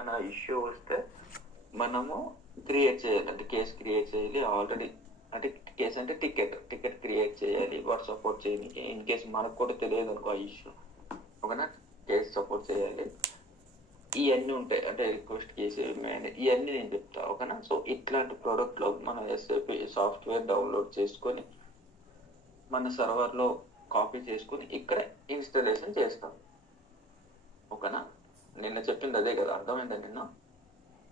ఏమైనా ఇష్యూ వస్తే మనము క్రియేట్ చేయాలి, అంటే కేసు క్రియేట్ చేయాలి ఆల్రెడీ. అంటే కేసు అంటే టికెట్ క్రియేట్ చేయాలి వాడు సపోర్ట్ చేయడానికి. ఇన్ కేసు మనకు కూడా తెలియదు అనుకో ఆ ఇష్యూ, ఓకేనా, కేసు సపోర్ట్ చేయాలి. ఇవన్నీ ఉంటాయి, అంటే రిక్వెస్ట్ కేసు ఇవన్నీ నేను చెప్తా, ఓకేనా. సో ఇట్లాంటి ప్రోడక్ట్ లో మనం ఎస్ఏపి సాఫ్ట్వేర్ డౌన్లోడ్ చేసుకొని మన సర్వర్ లో కాపీ చేసుకొని ఇక్కడ ఇన్స్టాలేషన్ చేస్తాం, ఓకేనా. నిన్న చెప్పింది అదే కదా, అర్థమైందా నిన్న?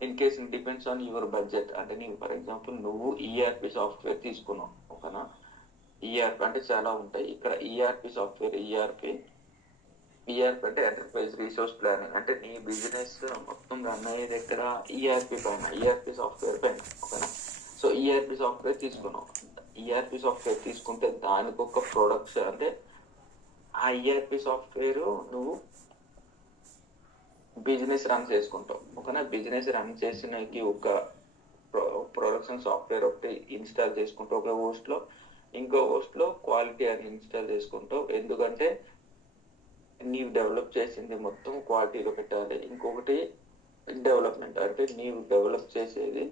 In case depends on your budget. అంటే నీకు ఫర్ ఎగ్జాంపుల్ నువ్వు ఈఆర్పి సాఫ్ట్వేర్ తీసుకున్నావు, ఓకేనా. ఈఆర్పి అంటే చాలా ఉంటాయి. ఇక్కడ ఈఆర్పి సాఫ్ట్వేర్, ఈఆర్పి అంటే ఎంటర్ప్రైజ్ రిసోర్స్ ప్లానింగ్. అంటే నీ బిజినెస్ మొత్తం రన్ అయ్యేది ఎక్కడ? ఈఆర్పి పైన, ఈఆర్పి సాఫ్ట్వేర్ పైన, ఓకేనా. సో ఈఆర్పి సాఫ్ట్వేర్ తీసుకున్నావు. ఈఆర్పి సాఫ్ట్వేర్ తీసుకుంటే దానికి ఒక ప్రొడక్ట్స్, అంటే ఆ ఈఆర్పి సాఫ్ట్వేర్ నువ్వు బిజినెస్ రన్ చేసుకుంటావు, ఓకేనా. బిజినెస్ రన్ చేసినకి ఒక ప్రొడక్షన్ సాఫ్ట్వేర్ ఒకటి ఇన్స్టాల్ చేసుకుంటావు ఒక హోస్ట్ లో. ఇంకో హోస్ట్ లో క్వాలిటీ అని ఇన్స్టాల్ చేసుకుంటావు. ఎందుకంటే నీవు డెవలప్ చేసింది మొత్తం క్వాలిటీలో పెట్టాలి. ఇంకొకటి డెవలప్మెంట్, అంటే నీవు డెవలప్ చేసేది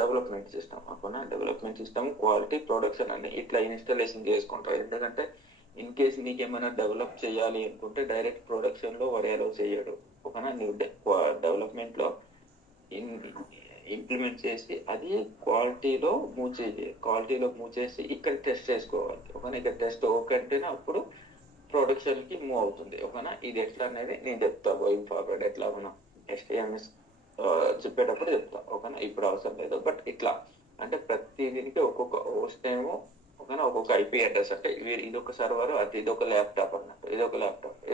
డెవలప్మెంట్ సిస్టమ్, ఓకేనా. డెవలప్మెంట్ సిస్టమ్, క్వాలిటీ, ప్రొడక్షన్ అని ఇట్లా ఇన్స్టాలేషన్ చేసుకుంటావు. ఎందుకంటే ఇన్ కేస్ నీకేమైనా డెవలప్ చేయాలి అనుకుంటే డైరెక్ట్ ప్రొడక్షన్ లో వాడు అలౌ చేయడు, ఓకేనా. నువ్వు డెవలప్మెంట్ లో ఇంప్లిమెంట్ చేసి అది క్వాలిటీలో మూవ్ చేసి ఇక్కడ టెస్ట్ చేసుకోవాలి, ఓకేనా. ఇక్కడ టెస్ట్ ఓకే అంటేనే అప్పుడు ప్రొడక్షన్ కి మూవ్ అవుతుంది, ఓకేనా. ఇది ఎట్లా అనేది నేను చెప్తా గోయింగ్ ఫార్వర్డ్, ఎట్లా మనం ఎస్టిఎంఎస్ చెప్పేటప్పుడు చెప్తా, ఓకేనా. ఇప్పుడు అవసరం లేదు, బట్ ఇట్లా అంటే ప్రతి దీనికి ఒక్కొక్క హోస్ట్ ఏమో, ఓకేనా, ఒక్కొక్క ఐపీ అడ్రస్. అంటే ఇదొక సర్వర్, అది ఇదొక ల్యాప్టాప్ అన్నట్టు,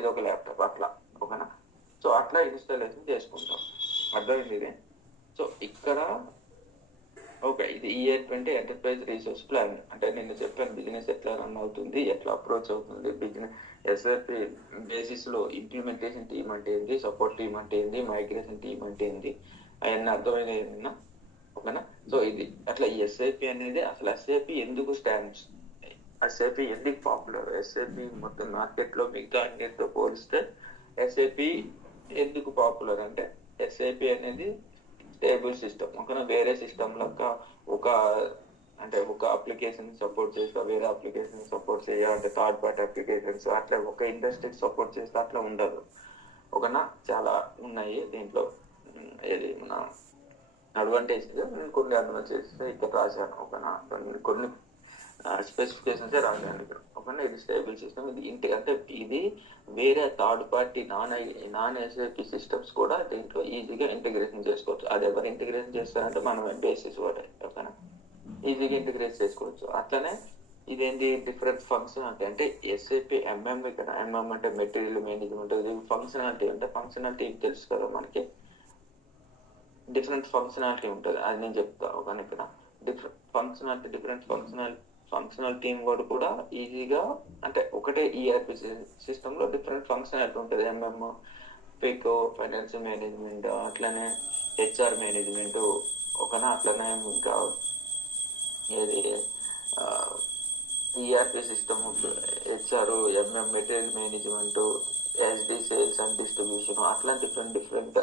ఇదొక ల్యాప్టాప్ అట్లా, ఓకేనా. సో అట్లా ఇన్స్టాలేషన్ చేసుకుంటాం, అర్థమైంది ఇది. సో ఇక్కడ ఓకే, ఇది EA20 ఎంటర్ప్రైజ్ రిసోర్స్ ప్లాన్. అంటే నేను చెప్పాను బిజినెస్ ఎట్లా రన్ అవుతుంది, ఎట్లా అప్రోచ్ అవుతుంది, బిజినెస్ ఎస్ఆర్పి బేసిస్ లో ఇంప్లిమెంటేషన్ టీమ్ అంటే ఏంది, సపోర్ట్ టీమ్ అంటే ఏంది, మైగ్రేషన్ టీమ్ అంటే ఏంది, అవన్నీ అర్థమైనా, ఓకేనా. సో ఇది అట్లా ఎస్ఐపి అనేది, అసలు ఎస్ఐపి ఎందుకు స్టాండ్స్, ఎస్ఐపి ఎందుకు పాపులర్, ఎస్ఐపి మొత్తం మార్కెట్ లో మిగతా అన్నిటితో పోలిస్తే ఎస్ఐపి ఎందుకు పాపులర్ అంటే, ఎస్ఐపి అనేది స్టేబుల్ సిస్టమ్, ఓకేనా. వేరే సిస్టమ్ లెక్క ఒక అంటే ఒక అప్లికేషన్ సపోర్ట్ చేస్తా, వేరే అప్లికేషన్ సపోర్ట్ అంటే థర్డ్ పార్టీ అప్లికేషన్స్ అట్లా ఒక ఇండస్ట్రీకి సపోర్ట్ చేస్తే అట్లా ఉండదు, ఓకేనా. చాలా ఉన్నాయి దీంట్లో. ఏది మన అడ్వాంటేజ్, కొన్ని అడ్వాంటేజెస్ ఇక్కడ రాశాను, ఓకేనా. కొన్ని స్పెసిఫికేషన్స్ రాశాను ఇక్కడ, ఓకేనా. ఇది స్టేబుల్ సిస్టమ్, ఇది అంటే ఇది వేరే third party non SAP systems కూడా దీంట్లో ఈజీగా ఇంటిగ్రేషన్ చేసుకోవచ్చు. అది ఎవరు ఇంటిగ్రేషన్ చేస్తారంటే మనం బేసిస్ వాడే, ఓకేనా, ఈజీగా ఇంటిగ్రేట్ చేసుకోవచ్చు. అట్లనే ఇదేంటి డిఫరెంట్ ఫంక్షనాలిటీ, అంటే ఎస్ఏపి ఎంఎం, ఇక్కడ ఎంఎం అంటే మెటీరియల్ మేనేజ్మెంట్. ఫంక్షనాలిటీ అంటే ఫంక్షనాలిటీ తెలుసు కదా మనకి, డిఫరెంట్ ఫంక్షనాలిటీ ఉంటుంది, అది నేను చెప్తా, ఓకేనా. ఇక్కడ డిఫరెంట్ ఫంక్షనల్ టీమ్ వాడు కూడా ఈజీగా, అంటే ఒకటే ఈఆర్పి సిస్టమ్ లో డిఫరెంట్ ఫంక్షనాలిటీ ఉంటుంది. ఎంఎం, పికో, ఫైనాన్షియల్ మేనేజ్మెంట్, అట్లనే హెచ్ఆర్ మేనేజ్మెంట్, ఓకేనా. అట్లనే ఇంకా ఏది ERP system, HR, MM, material management, SD, sales and distribution, అట్లా డిఫరెంట్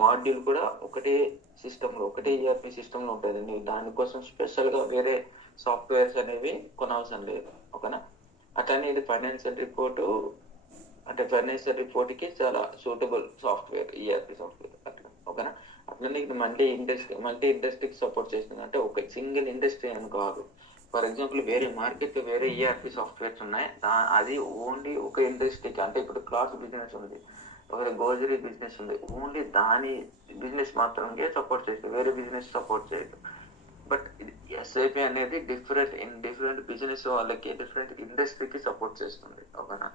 మాడ్యూల్ కూడా ఒకటే సిస్టమ్ లో, ఒకటే ఈఆర్పి సిస్టమ్ లో ఉంటుంది. నీవు దానికోసం స్పెషల్ గా వేరే సాఫ్ట్వేర్స్ అనేవి కొనవసరం లేదు, ఓకేనా. అట్లనే ఇది ఫైనాన్షియల్ రిపోర్ట్, అంటే ఫైనాన్షియల్ రిపోర్ట్ కి చాలా సూటబుల్ సాఫ్ట్వేర్ ఈఆర్పి సాఫ్ట్వేర్, అట్లా, ఓకేనా. అట్లనే ఇది మల్టీ ఇండస్ట్రీకి సపోర్ట్ చేస్తుంది, అంటే ఒక సింగిల్ ఇండస్ట్రీ అని కాదు. ఫర్ ఎగ్జాంపుల్ వేరే మార్కెట్ వేరే ఈఆర్పి సాఫ్ట్వేర్స్ ఉన్నాయి, అది ఓన్లీ ఒక ఇండస్ట్రీకి, అంటే ఇప్పుడు క్లాత్ బిజినెస్ ఉంది, ఒక గ్రోసరీ బిజినెస్ ఉంది, ఓన్లీ దాని బిజినెస్ మాత్రమే సపోర్ట్ చేస్తుంది, వేరే బిజినెస్ సపోర్ట్ చేయదు. బట్ ఎస్ఐపి అనేది డిఫరెంట్ బిజినెస్ వాళ్ళకి, డిఫరెంట్ ఇండస్ట్రీకి సపోర్ట్ చేస్తుంది, ఓకేనా.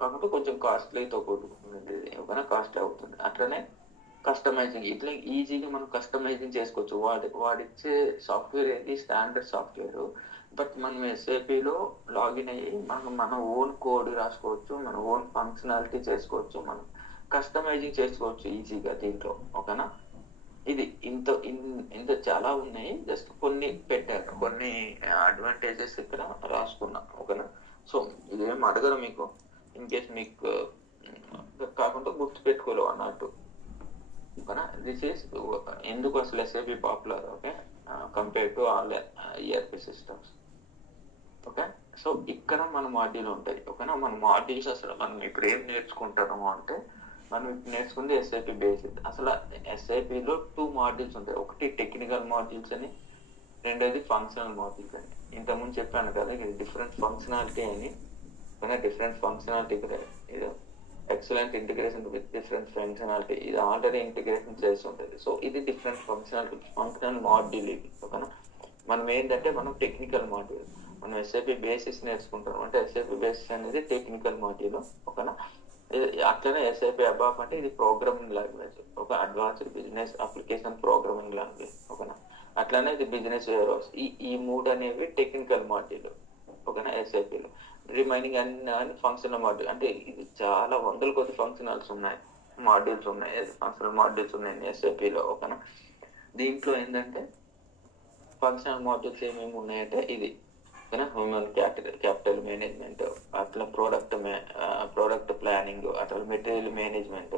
కాకపోతే కొంచెం కాస్ట్లీతో కూడుకుంటుంది, ఓకేనా, కాస్ట్లీ అవుతుంది. అట్లనే కస్టమైజింగ్, ఇట్లా ఈజీగా మనం కస్టమైజింగ్ చేసుకోవచ్చు. వాడిచ్చే సాఫ్ట్వేర్ ఏంటి, స్టాండర్డ్ సాఫ్ట్వేర్, బట్ మనం ఎస్ఏపిలో లాగిన్ అయ్యి మన ఓన్ కోడ్ రాసుకోవచ్చు, మన ఓన్ ఫంక్షనాలిటీ చేసుకోవచ్చు, మనం కస్టమైజింగ్ చేసుకోవచ్చు ఈజీగా దీంట్లో, ఓకేనా. ఇది ఇంత చాలా ఉన్నాయి, జస్ట్ కొన్ని పెట్టాను, కొన్ని అడ్వాంటేజెస్ ఇక్కడ రాసుకున్నా, ఓకేనా. సో ఇదేం అడగరు మీకు, ఇన్ కేస్ మీకు అన్నట్టు. ఓకేనా, దిస్ ఈస్ ఎందుకు అసలు SAP popular, okay, compare to all ERP systems. Okay, so ఇక్కడ మన మాడ్యూల్ ఉంటాయి. ఓకేనా, మన మాడ్యూల్స్ అసలు మనం ఇప్పుడు ఏం నేర్చుకుంటాము అంటే, మనం ఇప్పుడు నేర్చుకుంది ఎస్ఐపి బేసిక్. అసలు ఎస్ఐపిలో 2 మాడ్యూల్స్ ఉంటాయి. ఒకటి టెక్నికల్ మాడ్యూల్స్ అని, రెండోది ఫంక్షనల్ మాడ్యూల్స్ అని. ఇంతకుముందు చెప్పాను కదా, ఇది డిఫరెంట్ ఫంక్షనాలిటీ అని. డిఫరెంట్ ఫంక్షనాలిటీ ఇది excellent integration with different functionality, ఇది ఆల్రెడీ ఇంటిగ్రేషన్ చేసి ఉంటుంది. సో ఇది డిఫరెంట్ ఫంక్షనల్ మాడ్యూల్ ఇది. ఓకేనా, మనం ఏంటంటే మనం టెక్నికల్ మాడ్యూల్, మనం ఎస్ఐపి బేసిస్ నేర్చుకుంటాం. అంటే ఎస్ఐపి బేసిస్ అనేది టెక్నికల్ మాడ్యూల్. ఓకేనా, అట్లనే ఎస్ఐపి అబాప్ అంటే ఇది ప్రోగ్రామింగ్ లాంగ్వేజ్, ఒక advanced business application programming language. ఓకేనా, అట్లానే ఇది బిజినెస్ వేర్ హౌస్. ఈ 3 అనేవి టెక్నికల్ మాడ్యూల్. ఓకేనా, ఎస్ఐపిలో రిమైనింగ్ అన్ని ఫంక్షనల్ మాడ్యూల్. అంటే ఇది చాలా వందల కొద్ది ఫంక్షనల్స్ ఉన్నాయి, మాడ్యూల్స్ ఉన్నాయి, ఫంక్షనల్ మాడ్యూల్స్ ఉన్నాయి ఎస్ఐపిలో. ఓకేనా, దీంట్లో ఏంటంటే ఫంక్షనల్ మాడ్యూల్స్ ఏమేమి ఉన్నాయంటే ఇది హ్యూమన్ క్యాపిటల్ మేనేజ్మెంట్, అట్లా ప్రోడక్ట్ ప్లానింగ్, అట్లా material management,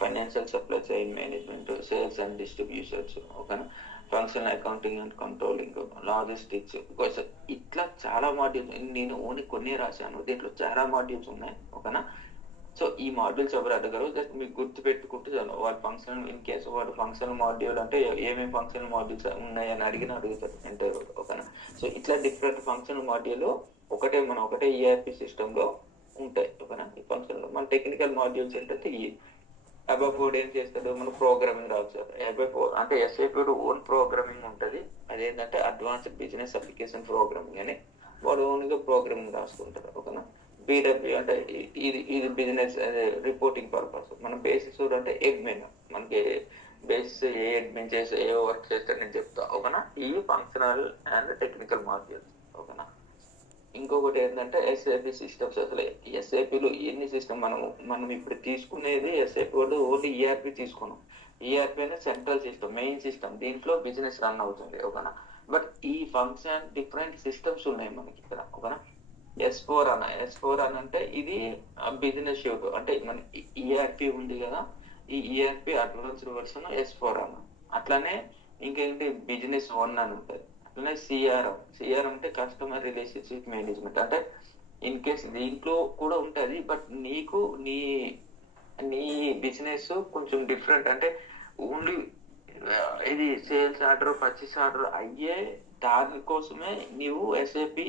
financial supply chain management, sales and distributions. ఓకేనా, functional accounting and controlling, logistics. ఇట్లా చాలా మాడ్యూల్స్, నేను ఓన్లీ కొన్ని రాశాను, దీంట్లో చాలా మాడ్యూల్స్ ఉన్నాయి. ఓకేనా, సో ఈ మాడ్యూల్స్ ఎవరు అడగరు, జస్ట్ మీకు గుర్తు పెట్టుకుంటూ వాడు ఫంక్షనల్, ఇన్ కేసు వాడు ఫంక్షనల్ మాడ్యూల్ అంటే ఏమేమి ఫంక్షనల్ మాడ్యూల్స్ ఉన్నాయని అడుగుతారు ఇంటర్వ్యూ. ఓకేనా, సో ఇట్లా డిఫరెంట్ ఫంక్షనల్ మాడ్యూల్ ఒకటే ఈఆర్పి సిస్టమ్ లో ఉంటాయి. ఓకేనా, ఈ ఫంక్షనల్ మన టెక్నికల్ మాడ్యూల్స్ ఏంటంటే ఈ అబౌవ్ బోర్డ్ ఏం చేస్తాడు, మనం ప్రోగ్రామింగ్ రాస్తారు. అంటే ఎస్ఐపి ఓన్ ప్రోగ్రామింగ్ ఉంటుంది, అదేంటంటే అడ్వాన్స్డ్ బిజినెస్ అప్లికేషన్ ప్రోగ్రామింగ్ అని, వాడు ఓన్గా ప్రోగ్రామింగ్ రాసుకుంటారు. ఓకేనా, బీడబ్ల్యూ అంటే ఇది బిజినెస్ రిపోర్టింగ్ పర్పస్. మనం బేసిక్స్ అంటే అడ్మిన్, మనకి బేసిక్స్ ఏ అడ్మిన్ చేస్తే ఏ వర్క్ చేస్తే నేను చెప్తా. ఓకేనా, ఈ ఫంక్షనల్ అండ్ టెక్నికల్ మాడ్యూల్స్. ఓకేనా, ఇంకొకటి ఏంటంటే ఎస్ఐపి సిస్టమ్స్. అసలు ఎస్ఐపిలో ఎన్ని సిస్టమ్ మనం ఇప్పుడు తీసుకునేది ఎస్ఐపి వాళ్ళు ఓన్లీ ఈఆర్పి తీసుకున్నాం. ఈఆర్పి అనేది సెంట్రల్ సిస్టమ్, మెయిన్ సిస్టమ్, దీంట్లో బిజినెస్ రన్ అవుతుంది. ఓకేనా, బట్ ఈ ఫంక్షన్ డిఫరెంట్ సిస్టమ్స్ ఉన్నాయి మనకి ఇక్కడ. ఓకేనా, S4 అని అంటే ఇది బిజినెస్ షూట్. అంటే మన ఈఆర్పి ఉంది కదా, ఈ ఈఆర్పి అడ్వాన్స్డ్ వర్షన్ S4 అన్న. అట్లానే ఇంకేంటి బిజినెస్ 1 అని ఉంటుంది. అట్లనే సిఆర్ఎం అంటే కస్టమర్ రిలేషన్షిప్ మేనేజ్మెంట్. అంటే ఇన్ కేస్ దీంట్లో కూడా ఉంటుంది, బట్ నీకు నీ బిజినెస్ కొంచెం డిఫరెంట్. అంటే ఓన్లీ ఇది సేల్స్ ఆర్డర్, పర్చేస్ ఆర్డర్ అయ్యే దానికోసమే నీవు ఎస్ఏపి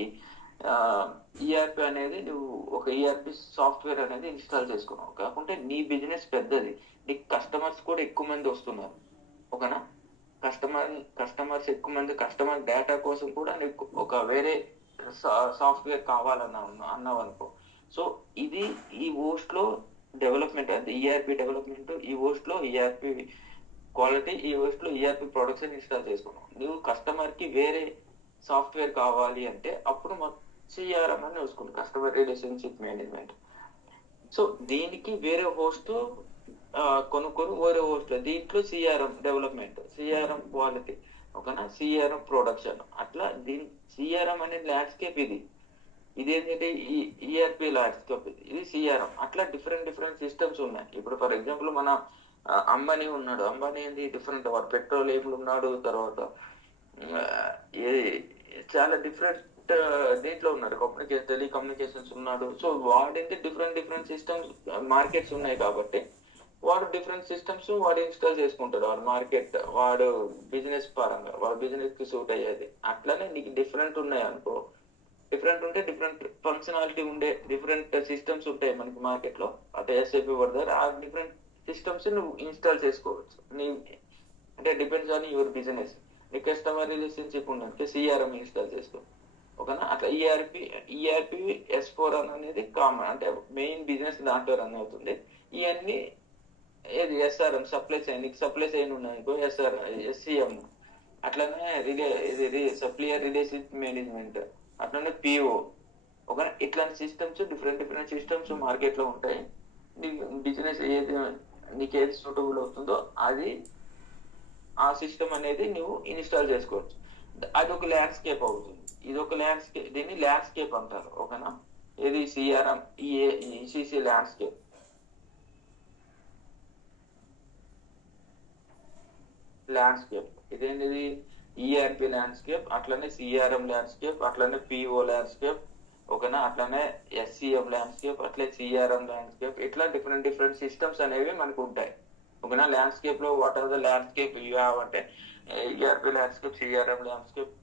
ఈఆర్పి అనేది నువ్వు ఒక ఈఆర్పి సాఫ్ట్వేర్ అనేది ఇన్స్టాల్ చేసుకున్నావు. కాకుంటే నీ బిజినెస్ పెద్దది, నీకు కస్టమర్స్ కూడా ఎక్కువ మంది వస్తున్నారు. ఓకేనా, కస్టమర్స్ ఎక్కువ మంది, కస్టమర్ డేటా కోసం కూడా నీకు ఒక వేరే సాఫ్ట్వేర్ అన్నావు అనుకో. సో ఇది ఈ హోస్ట్ లో డెవలప్మెంట్, అంటే ఈఆర్పి డెవలప్మెంట్, ఈ హోస్ట్ లో ఈఆర్పి క్వాలిటీ, ఈ హోస్ట్ లో ఈఆర్పి ప్రొడక్ట్స్ ఇన్స్టాల్ చేసుకున్నావు. నువ్వు కస్టమర్ కి వేరే సాఫ్ట్వేర్ కావాలి అంటే అప్పుడు సిఆర్ఎం అని చూసుకుంటాం, కస్టమర్ రిలేషన్షిప్ మేనేజ్మెంట్. సో దీనికి వేరే హోస్ట్ కొనుక్కొని వేరే హోస్ట్, దీంట్లో సిఆర్ఎం డెవలప్మెంట్, సిఆర్ఎం క్వాలిటీ. ఓకేనా, సిఆర్ఎం ప్రొడక్షన్. అట్లా సిఆర్ఎం అనే ల్యాండ్స్కేప్ ఇదేంటంటే ఈ ఈఆర్పి ల్యాండ్స్కేప్, ఇది సిఆర్ఎం. అట్లా డిఫరెంట్ సిస్టమ్స్ ఉన్నాయి. ఇప్పుడు ఫర్ ఎగ్జాంపుల్ మన అంబానీ ఉన్నాడు, అంబానీ ఏంటి డిఫరెంట్, వాడు పెట్రోలియంలు ఉన్నాడు, తర్వాత చాలా డిఫరెంట్ దీంట్లో ఉన్నారు, టెలికమ్యూనికేషన్స్ ఉన్నాడు. సో వాడింటి డిఫరెంట్ సిస్టమ్స్ మార్కెట్స్ ఉన్నాయి కాబట్టి వాడు డిఫరెంట్ సిస్టమ్స్ వాడు ఇన్స్టాల్ చేసుకుంటాడు. వాడు మార్కెట్, వాడు బిజినెస్ పరంగా, వాడు బిజినెస్ కి సూట్ అయ్యేది. అట్లానే నీకు డిఫరెంట్ ఉన్నాయి అనుకో, డిఫరెంట్ ఉంటే డిఫరెంట్ ఫంక్షనాలిటీ ఉండే డిఫరెంట్ సిస్టమ్స్ ఉంటాయి మనకి మార్కెట్ లో. అంటే ఎస్ఐపి పడతారు, ఆ డిఫరెంట్ సిస్టమ్స్ నువ్వు ఇన్స్టాల్ చేసుకోవచ్చు. అంటే డిపెండ్స్ ఆన్ యువర్ బిజినెస్. నీ కస్టమర్ రిలేషన్షిప్ ఉందంటే సిఆర్ఎం ఇన్స్టాల్ చేసుకో. ఓకేనా, అట్లా ఈఆర్పి S4 అనేది కామన్, అంటే మెయిన్ బిజినెస్ దాంట్లో రన్ అవుతుంది. ఇవన్నీ ఏది ఎస్ఆర్ఎం సప్లై చైన్ ఉన్నాయనుకో, SCM. అట్లనే సప్లయర్ రిలేషన్షిప్ మేనేజ్మెంట్, అట్లనే PO. ఓకేనా, ఇట్లాంటి సిస్టమ్స్ డిఫరెంట్ సిస్టమ్స్ మార్కెట్ లో ఉంటాయి. బిజినెస్ నీకేది సూటబుల్ అవుతుందో అది ఆ సిస్టమ్ అనేది నువ్వు ఇన్స్టాల్ చేసుకోవచ్చు. అది ఒక ల్యాండ్స్కేప్ అవుతుంది, ఇది ఒక ల్యాండ్స్కేప్, దీన్ని ల్యాండ్స్కేప్ అంటారు. ఓకేనా, ఇది సిఆర్ఎం ఈసీసీ ల్యాండ్స్కేప్. ల్యాండ్స్కేప్. ఇదేంటిది ఈఆర్పి ల్యాండ్స్కేప్, అట్లనే సిఆర్ఎం ల్యాండ్స్కేప్, అట్లనే పిఓ ల్యాండ్స్కేప్, ఓకేనా, అట్లనే ఎస్సిఎం ల్యాండ్స్కేప్, అట్లే సిఆర్ఎం ల్యాండ్స్కేప్. ఇట్లా డిఫరెంట్ సిస్టమ్స్ అనేవి మనకు ఉంటాయి. ఓకేనా. ల్యాండ్స్కేప్ లో what are the landscape you have అంటే ఈఆర్పి ల్యాండ్స్కేప్, సిఆర్ఎం ల్యాండ్స్కేప్,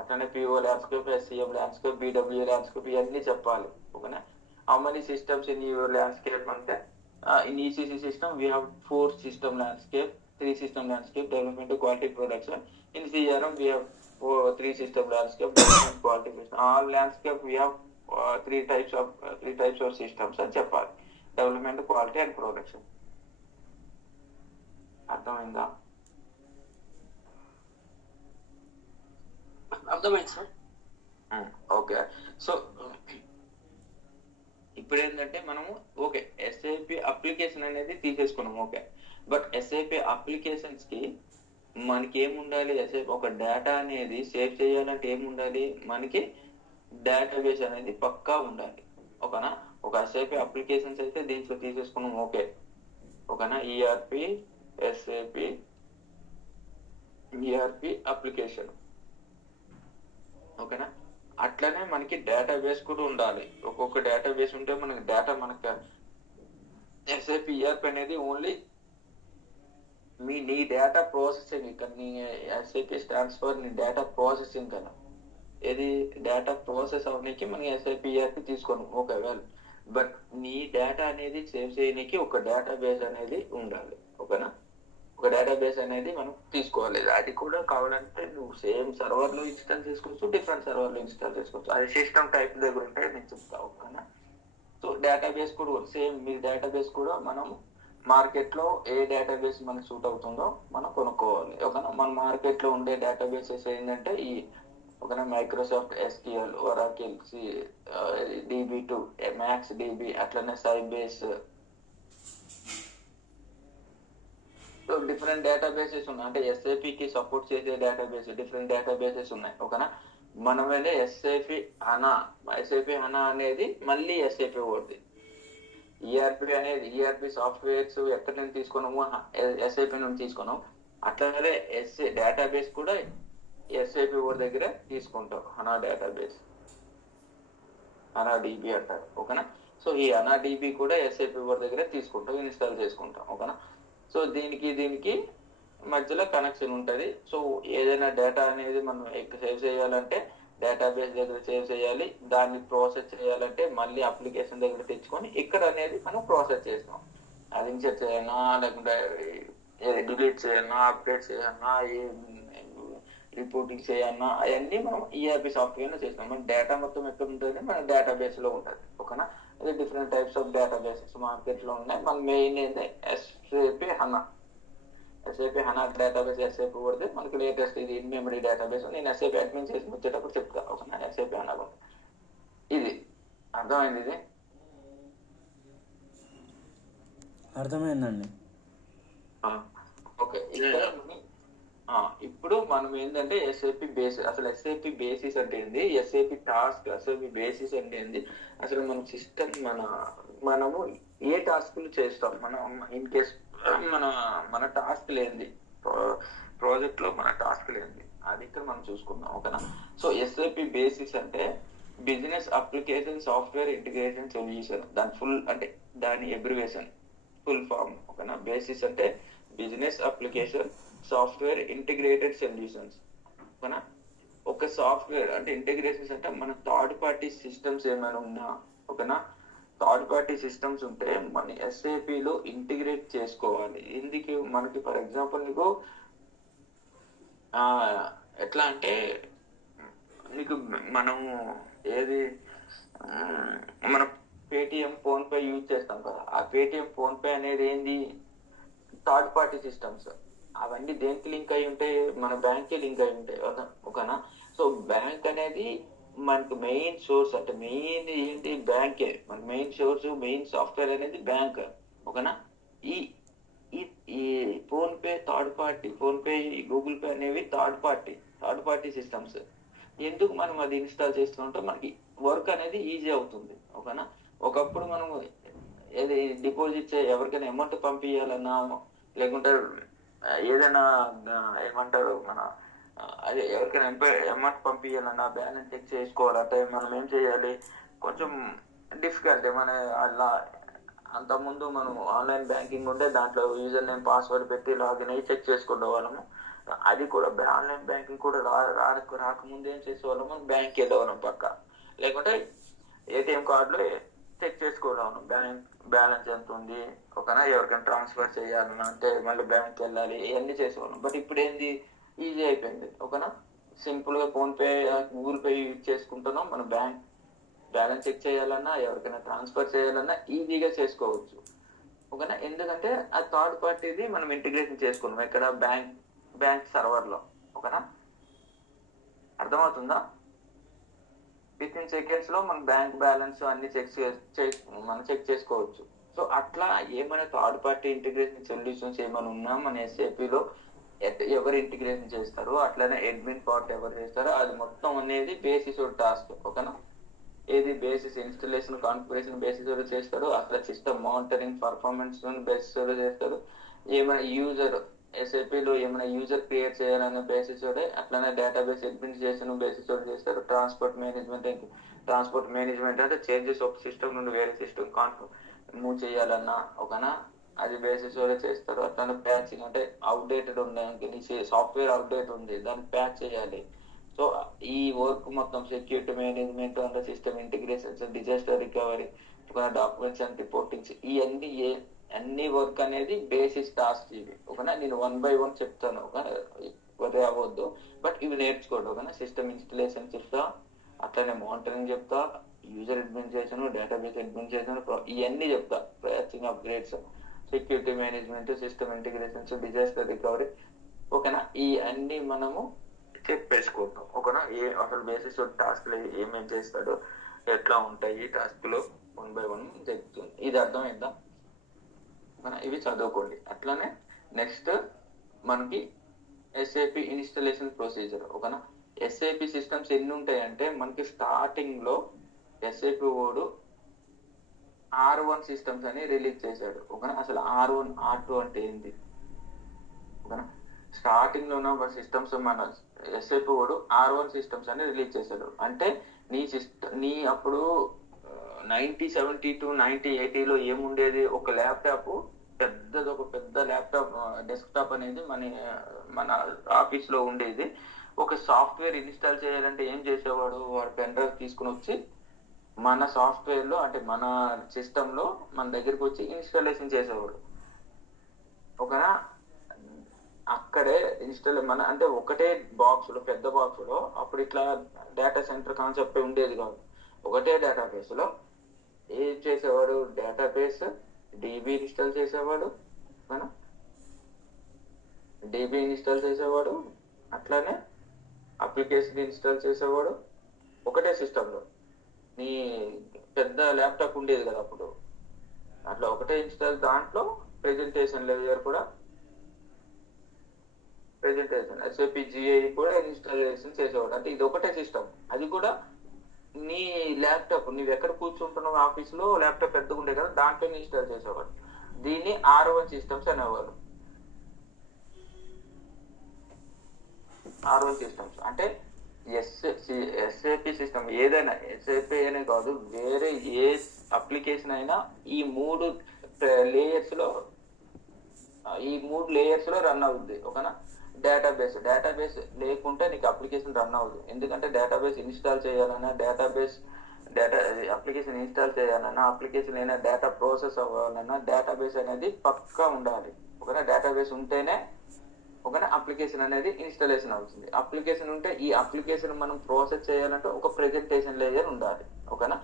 అట్లనే PO landscape, SCM landscape, BW landscape, ఇవన్నీ చెప్పాలి. ఓకేనా. How many systems in your landscape అంటే in ECC system we have 4 system landscape, 3 system landscape, development to quality production. In CRM we have 3 system landscape, development quality production. All landscape we have 3 types of systems అని చెప్పాలి. Development, quality and production. అర్థమైందా? అర్థమైంది sir. Okay. So ఇప్పుడు ఏంటంటే మనము okay SAP application అనేది తీసేసుకున్నాం. Okay, but SAP applications కి మనకి ఏముండాలి? ఎస్ఏపి ఒక డేటా అనేది సేవ్ చేయాలంటే ఏముండాలి? మనకి డేటాబేస్ అనేది పక్కా ఉండాలి. ఓకేనా. ఒక ఎస్ఏపి అప్లికేషన్స్ అయితే దీంట్లో తీసేసుకున్నాం. ఓకేనా. ERP, SAP, ERP application. ఓకేనా. అట్లనే మనకి డేటాబేస్ కూడా ఉండాలి. ఒక్కొక్క డేటాబేస్ ఉంటే మనకి డేటా మనకి ఎస్ఏపి ఈఆర్పి అనేది ఓన్లీ నీ డేటా ప్రాసెసింగ్. ఇక్కడ నీ ఎస్ఏపి స్టాండ్స్ ఫర్ నీ డేటా ప్రాసెసింగ్ కదా. ఏది డేటా ప్రాసెస్ అవడానికి మనం ఎస్ఏపి ఈఆర్పి తీసుకోను. ఓకే, వెల్, బట్ నీ డేటా అనేది సేవ్ చేయడానికి ఒక డేటాబేస్ అనేది ఉండాలి. ఓకేనా. ఒక డేటాబేస్ అనేది మనం తీసుకోవాలి. అది కూడా కావాలంటే నువ్వు సేమ్ సర్వర్ లో ఇన్స్టాల్ చేసుకోవచ్చు, డిఫరెంట్ సర్వర్ లో ఇన్స్టాల్ చేసుకోవచ్చు. అది సిస్టమ్ టైప్ దగ్గర ఉంటే నేను చెప్తాను. ఓకేనా. సో డేటాబేస్ కూడా సేమ్. మీ డేటాబేస్ కూడా మనం మార్కెట్ లో ఏ డేటాబేస్ మనకు సూట్ అవుతుందో మనం కొనుక్కోవాలి. ఓకేనా. మన మార్కెట్ లో ఉండే డేటాబేసెస్ ఏంటంటే ఈ ఓకేనా Microsoft SQL, Oracle, DB2, max dB, అట్లనే సైబేస్, డిఫరెంట్ డేటాబేసెస్ ఉన్నాయి. అంటే ఎస్ఏపికి సపోర్ట్ చేసే డేటాబేస్ డిఫరెంట్ డేటాబేసెస్ ఉన్నాయి. ఓకేనా. మనమైతే ఎస్ఏపి హనా అనేది మళ్ళీ ఎస్ఏపి వర్డ్. ఈఆర్పి అనేది ఈఆర్పి సాఫ్ట్వేర్స్ ఎక్కడి నుంచి తీసుకున్నాము? ఎస్ఏపి నుంచి తీసుకున్నాం. అట్లాగే డేటాబేస్ కూడా ఎస్ఏపి వర్డ్ దగ్గర తీసుకుంటాం. హనా డేటాబేస్, హనా డిబి అంటారు. ఓకేనా. సో ఈ హనా డిబి కూడా ఎస్ఏపి వర్డ్ దగ్గర తీసుకుంటాం, ఇన్స్టాల్ చేసుకుంటాం. ఓకేనా. సో దీనికి మధ్యలో కనెక్షన్ ఉంటుంది. సో ఏదైనా డేటా అనేది మనం సేవ్ చేయాలంటే డేటాబేస్ దగ్గర సేవ్ చేయాలి. దాన్ని ప్రాసెస్ చేయాలంటే మళ్ళీ అప్లికేషన్ దగ్గర తెచ్చుకొని ఇక్కడ అనేది మనం ప్రాసెస్ చేస్తాం. అది ఇన్సర్ట్ చేయాలన్నా, లేకుంటే డిలీట్ చేయాలన్నా, అప్డేట్ చేయాలన్నా, రిపోర్టింగ్ చేయాలన్నా, అవన్నీ మనం ఈఆర్పి సాఫ్ట్వేర్ లో చేస్తాం. మన డేటా మొత్తం ఎక్కడ ఉంటుంది? మన డేటాబేస్ లో ఉంటుంది. ఓకేనా. అదే different types of databases market లో ఉన్నాయి. మన మెయిన్ ఏంటంటే ఎస్ఏపి హనా డేటాబేస్. ఎస్ఏపి పడితే మనకి లేటెస్ట్ ఇది ఇన్ మెమరీ డేటాబేస్. నేను ఎస్ఏపి అడ్మిన్ చేసి వచ్చేటప్పుడు చెప్తా. ఓకేనా. ఎస్ఏపి హనా ఇది అర్థమైంది. ఇది అర్థమైందండి. ఓకే. ఇప్పుడు మనం ఏంటంటే ఎస్ఏపి బేసిస్, అసలు ఎస్ఏపి బేసిస్ అంటే ఏంది, ఎస్ఏపి టాస్క్, ఎస్ఏపి బేసిస్ అంటే ఏంది, అసలు మన సిస్టమ్ మనము ఏ టాస్క్లు చేస్తాం, మనం ఇన్ కేస్ మన టాస్క్ లేనిది ప్రాజెక్ట్ లో మన టాస్క్ లేనిది అది ఇక్కడ మనం చూసుకుందాం. ఓకేనా. సో ఎస్ఏపి బేసిస్ అంటే business application software integration solution. దాని ఫుల్ అంటే దాని అబ్రివేషన్, ఫుల్ ఫామ్. ఓకేనా. బేసిస్ అంటే business application software integrated solutions. ఓకేనా. ఒక సాఫ్ట్వేర్ అంటే ఇంటిగ్రేషన్స్ అంటే మన థర్డ్ పార్టీ సిస్టమ్స్ ఏమైనా ఉన్నా, ఓకేనా, థర్డ్ పార్టీ సిస్టమ్స్ ఉంటే మన ఎస్ఏపిలో ఇంటిగ్రేట్ చేసుకోవాలి. ఎందుకు? మనకి ఫర్ ఎగ్జాంపుల్ నీకు ఎట్లా అంటే నీకు మనము ఏది మన పేటిఎం, ఫోన్ పే యూజ్ చేస్తాం కదా. ఆ పేటిఎం, ఫోన్ పే అనేది ఏంది? Third party systems. అవన్నీ దేనికి లింక్ అయి ఉంటాయి? మన బ్యాంక్ కి లింక్ అయి ఉంటాయి. ఓకేనా. సో బ్యాంక్ అనేది మనకు మెయిన్ సోర్స్. అంటే మెయిన్ ఏంటి? బ్యాంకే మన మెయిన్ సోర్స్, మెయిన్ సాఫ్ట్వేర్ అనేది బ్యాంక్. ఓకేనా. ఈ ఈ phone pay third party, phone pay, Google pay అనేవి థర్డ్ పార్టీ సిస్టమ్స్. ఎందుకు మనం అది ఇన్స్టాల్ చేస్తుంటే మనకి వర్క్ అనేది ఈజీ అవుతుంది. ఓకేనా. ఒకప్పుడు మనం ఏది డిపాజిట్ ఎవరికైనా అమౌంట్ పంపించాలన్నా, లేకుంటే ఏదైనా ఏమంటారు మన అదే ఎవరికైనా అమౌంట్ పంపించాలన్నా బ్యాలెన్స్ చెక్ చేసుకోవాలంటే మనం ఏం చేయాలి, కొంచెం డిఫికల్ట్. మన అలా అంతకుముందు మనం ఆన్లైన్ బ్యాంకింగ్ ఉంటే దాంట్లో యూజర్ నేమ్ పాస్వర్డ్ పెట్టి లాగిన్ అయ్యి చెక్ చేసుకునే వాళ్ళము. అది కూడా ఆన్లైన్ బ్యాంకింగ్ కూడా రాకముందు ఏం చేసేవాళ్ళము, బ్యాంక్ వెళ్ళేవాళ్ళం పక్క, లేకుంటే ఏటీఎం కార్డులో చెక్ చేసుకోవడం బ్యాంక్ బ్యాలెన్స్ ఎంత ఉంది, ఒకనా ఎవరికైనా ట్రాన్స్ఫర్ చేయాలన్నా అంటే మళ్ళీ బ్యాంక్ వెళ్ళాలి, ఇవన్నీ చేసేవాళ్ళం. బట్ ఇప్పుడు ఏంది, ఈజీ అయిపోయింది. ఒకనా సింపుల్ గా phone pay Google pay use చేసుకుంటున్నాం, మన బ్యాంక్ బ్యాలెన్స్ చెక్ చేయాలన్నా ఎవరికైనా ట్రాన్స్ఫర్ చేయాలన్నా ఈజీగా చేసుకోవచ్చు. ఓకేనా, ఎందుకంటే ఆ థర్డ్ పార్టీది మనం ఇంటిగ్రేషన్ చేసుకున్నాం ఇక్కడ బ్యాంక్ సర్వర్ లో. ఓకేనా, అర్థమవుతుందా? విత్ ఇన్ సెకండ్స్ లో మన బ్యాంక్ బ్యాలెన్స్ అన్ని మనం చెక్ చేసుకోవచ్చు. సో అట్లా ఏమైనా థర్డ్ పార్టీ ఇంటిగ్రేషన్ సొల్యూషన్స్ ఏమైనా ఉన్నా మన ఎస్ఏపీలో ఎవరు ఇంటిగ్రేషన్ చేస్తారు, అట్లనే అడ్మిన్ పార్ట్ ఎవరు చేస్తారో అది మొత్తం అనేది బేసిస్ టాస్క్. ఓకేనా, ఏది బేసిస్ ఇన్స్టలేషన్ కాన్ఫిగరేషన్ బేసిస్ చేస్తారు, అట్లా సిస్టమ్ మానిటరింగ్ పర్ఫార్మెన్స్ బేసిస్ చేస్తారు. ఏమైనా యూజర్ ఎస్ఏపీలో ఏమైనా యూజర్ క్రియేట్ చేయాలనే బేసిస్ అట్లనే డేటాబేస్ అడ్మినిస్ట్రేషన్ బేసిస్ చేస్తారు. ట్రాన్స్పోర్ట్ మేనేజ్మెంట్ అంటే చేంజెస్ ఒక సిస్టమ్ నుండి వేరే సిస్టమ్ మూవ్ చేయాలన్నా ఒకనా అది బేసిస్ చేస్తారు. అట్లనే ప్యాచింగ్ అంటే అవుట్డేటెడ్ ఉంది, సాఫ్ట్వేర్ అవుట్డేట్ ఉంది, దాన్ని ప్యాచ్ చేయాలి. సో ఈ వర్క్ మొత్తం సెక్యూరిటీ మేనేజ్మెంట్ అంటే system integrations, disaster recovery, documents and reportings, ఇవన్నీ అన్ని వర్క్ అనేది బేసిస్ టాస్క్ ఇవి. ఓకేనా, నేను 1 by 1 చెప్తాను, ఓకే అవ్వద్దు, బట్ ఇవి నేర్చుకోండి. ఓకేనా, సిస్టమ్ ఇన్స్టలేషన్ చెప్తా, అట్లనే మానిటరింగ్ చెప్తా, యూజర్ అడ్మినిస్ట్రేషన్, డేటాబేస్ అడ్మినిస్ట్రేషన్, ఇవన్నీ చెప్తా, patching upgrades, security management, system integrations, disaster recovery. ఓకేనా, ఈ అన్ని మనము చెప్పేసుకుంటాం. ఓకేనా, అసలు బేసిస్ టాస్క్ ఏమేం చేస్తాడు, ఎట్లా ఉంటాయి టాస్క్ లో 1 by 1 చెప్తుంది. ఇది అర్థమైందా? ఇవి చదువుకోండి. అట్లానే నెక్స్ట్ మనకి ఎస్ఏపి ఇన్స్టలేషన్ ప్రొసీజర్. ఓకేనా, ఎస్ఏపి సిస్టమ్స్ ఎన్ని ఉంటాయంటే మనకి స్టార్టింగ్ లో ఎస్ఏపి ఓడు R1 సిస్టమ్స్ అని రిలీజ్ చేశాడు. ఓకేనా, అసలు R1 R2 అంటే ఏంది? ఓకేనా, స్టార్టింగ్ లో ఉన్న సిస్టమ్స్ మన ఎస్ఏపి ఓడు R1 సిస్టమ్స్ అని రిలీజ్ చేశాడు. అంటే నీ అప్పుడు 1972 1980లో ఏముండేది, ఒక ల్యాప్టాప్ పెద్దది, ఒక పెద్ద ల్యాప్టాప్ డెస్క్టాప్ అనేది మన ఆఫీస్ లో ఉండేది. ఒక సాఫ్ట్వేర్ ఇన్స్టాల్ చేయాలంటే ఏం చేసేవాడు, వాడు పెన్ డ్రైవ్ తీసుకుని వచ్చి మన సాఫ్ట్వేర్ లో అంటే మన సిస్టమ్ లో మన దగ్గరికి వచ్చి ఇన్స్టాలేషన్ చేసేవాడు. ఓకేనా, అక్కడే మన అంటే ఒకటే బాక్స్ లో, పెద్ద బాక్స్ లో అప్పుడు ఇట్లా డేటా సెంటర్ కాన్సెప్ట్ ఉండేది కాదు. ఒకటే డేటాబేస్ లో ఏం చేసేవాడు, డేటాబేస్ డిబి ఇన్స్టాల్ చేసేవాడు, మన డిబి ఇన్స్టాల్ చేసేవాడు, అట్లానే అప్లికేషన్ ఇన్స్టాల్ చేసేవాడు. ఒకటే సిస్టమ్ లో నీ పెద్ద ల్యాప్టాప్ ఉండేది కదా అప్పుడు, అట్లా ఒకటే ఇన్స్టాల్, దాంట్లో ప్రెజెంటేషన్ లేయర్ కూడా ప్రెజెంటేషన్ ఎస్ఏపి జిఐ కూడా ఇన్స్టాలేషన్ చేసేవాడు. అంటే ఇది ఒకటే సిస్టమ్, అది కూడా నీ ల్యాప్టాప్ నువ్వు ఎక్కడ కూర్చుంటున్నావు ఆఫీస్ లో ల్యాప్టాప్ పెద్దగా ఉండే కదా దాంట్లో ఇన్స్టాల్ చేసేవాడు. దీన్ని R1 సిస్టమ్స్ అనేవారు. R1 సిస్టమ్స్ అంటే ఎస్ఏపి సిస్టమ్ ఏదైనా, ఎస్ఏపి అనే కాదు, వేరే ఏ అప్లికేషన్ అయినా ఈ మూడు లేయర్స్ లో రన్ అవుద్ది. ఓకేనా, డేటాబేస్ లేకుంటే నీకు అప్లికేషన్ రన్ అవ్వదు. ఎందుకంటే డేటాబేస్ ఇన్స్టాల్ చేయాలన్నా, అప్లికేషన్ ఇన్స్టాల్ చేయాలన్నా, అప్లికేషన్ అయినా డేటా ప్రాసెస్ అవ్వాలన్నా డేటాబేస్ అనేది పక్కా ఉండాలి. ఓకేనా, డేటాబేస్ ఉంటేనే ఓకేనా అప్లికేషన్ అనేది ఇన్స్టాలేషన్ అవుతుంది. అప్లికేషన్ ఉంటే ఈ అప్లికేషన్ మనం ప్రాసెస్ చేయాలంటే ఒక ప్రెజెంటేషన్ లేయర్ ఉండాలి. ఓకేనా,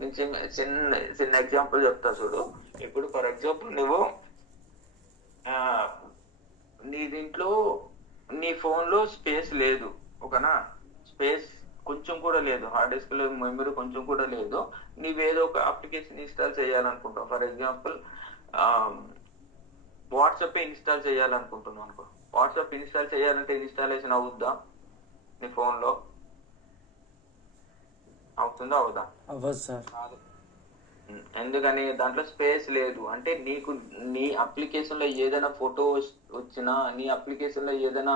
నేను చిన్న ఎగ్జాంపుల్ చెప్తా చూడు. ఇప్పుడు ఫర్ ఎగ్జాంపుల్ నువ్వు నీ దీంట్లో నీ ఫోన్ లో స్పేస్ లేదు. ఓకేనా, స్పేస్ కొంచెం కూడా లేదు, హార్డ్ డిస్క్ లో మెమరీ కొంచెం కూడా లేదు, నీవేదో ఒక అప్లికేషన్ ఇన్స్టాల్ చేయాలనుకుంటావు. ఫర్ ఎగ్జాంపుల్ వాట్సాప్ ఇన్స్టాల్ చేయాలనుకుంటున్నావు అనుకో. వాట్సాప్ ఇన్స్టాల్ చేయాలంటే ఇన్స్టాలేషన్ అవుద్దా నీ ఫోన్ లో? అవుతుందా? అవుదా? అవ్వదు సార్. ఎందుకని దాంట్లో స్పేస్ లేదు. అంటే నీకు నీ అప్లికేషన్ లో ఏదైనా ఫోటో వచ్చినా, నీ అప్లికేషన్ లో ఏదైనా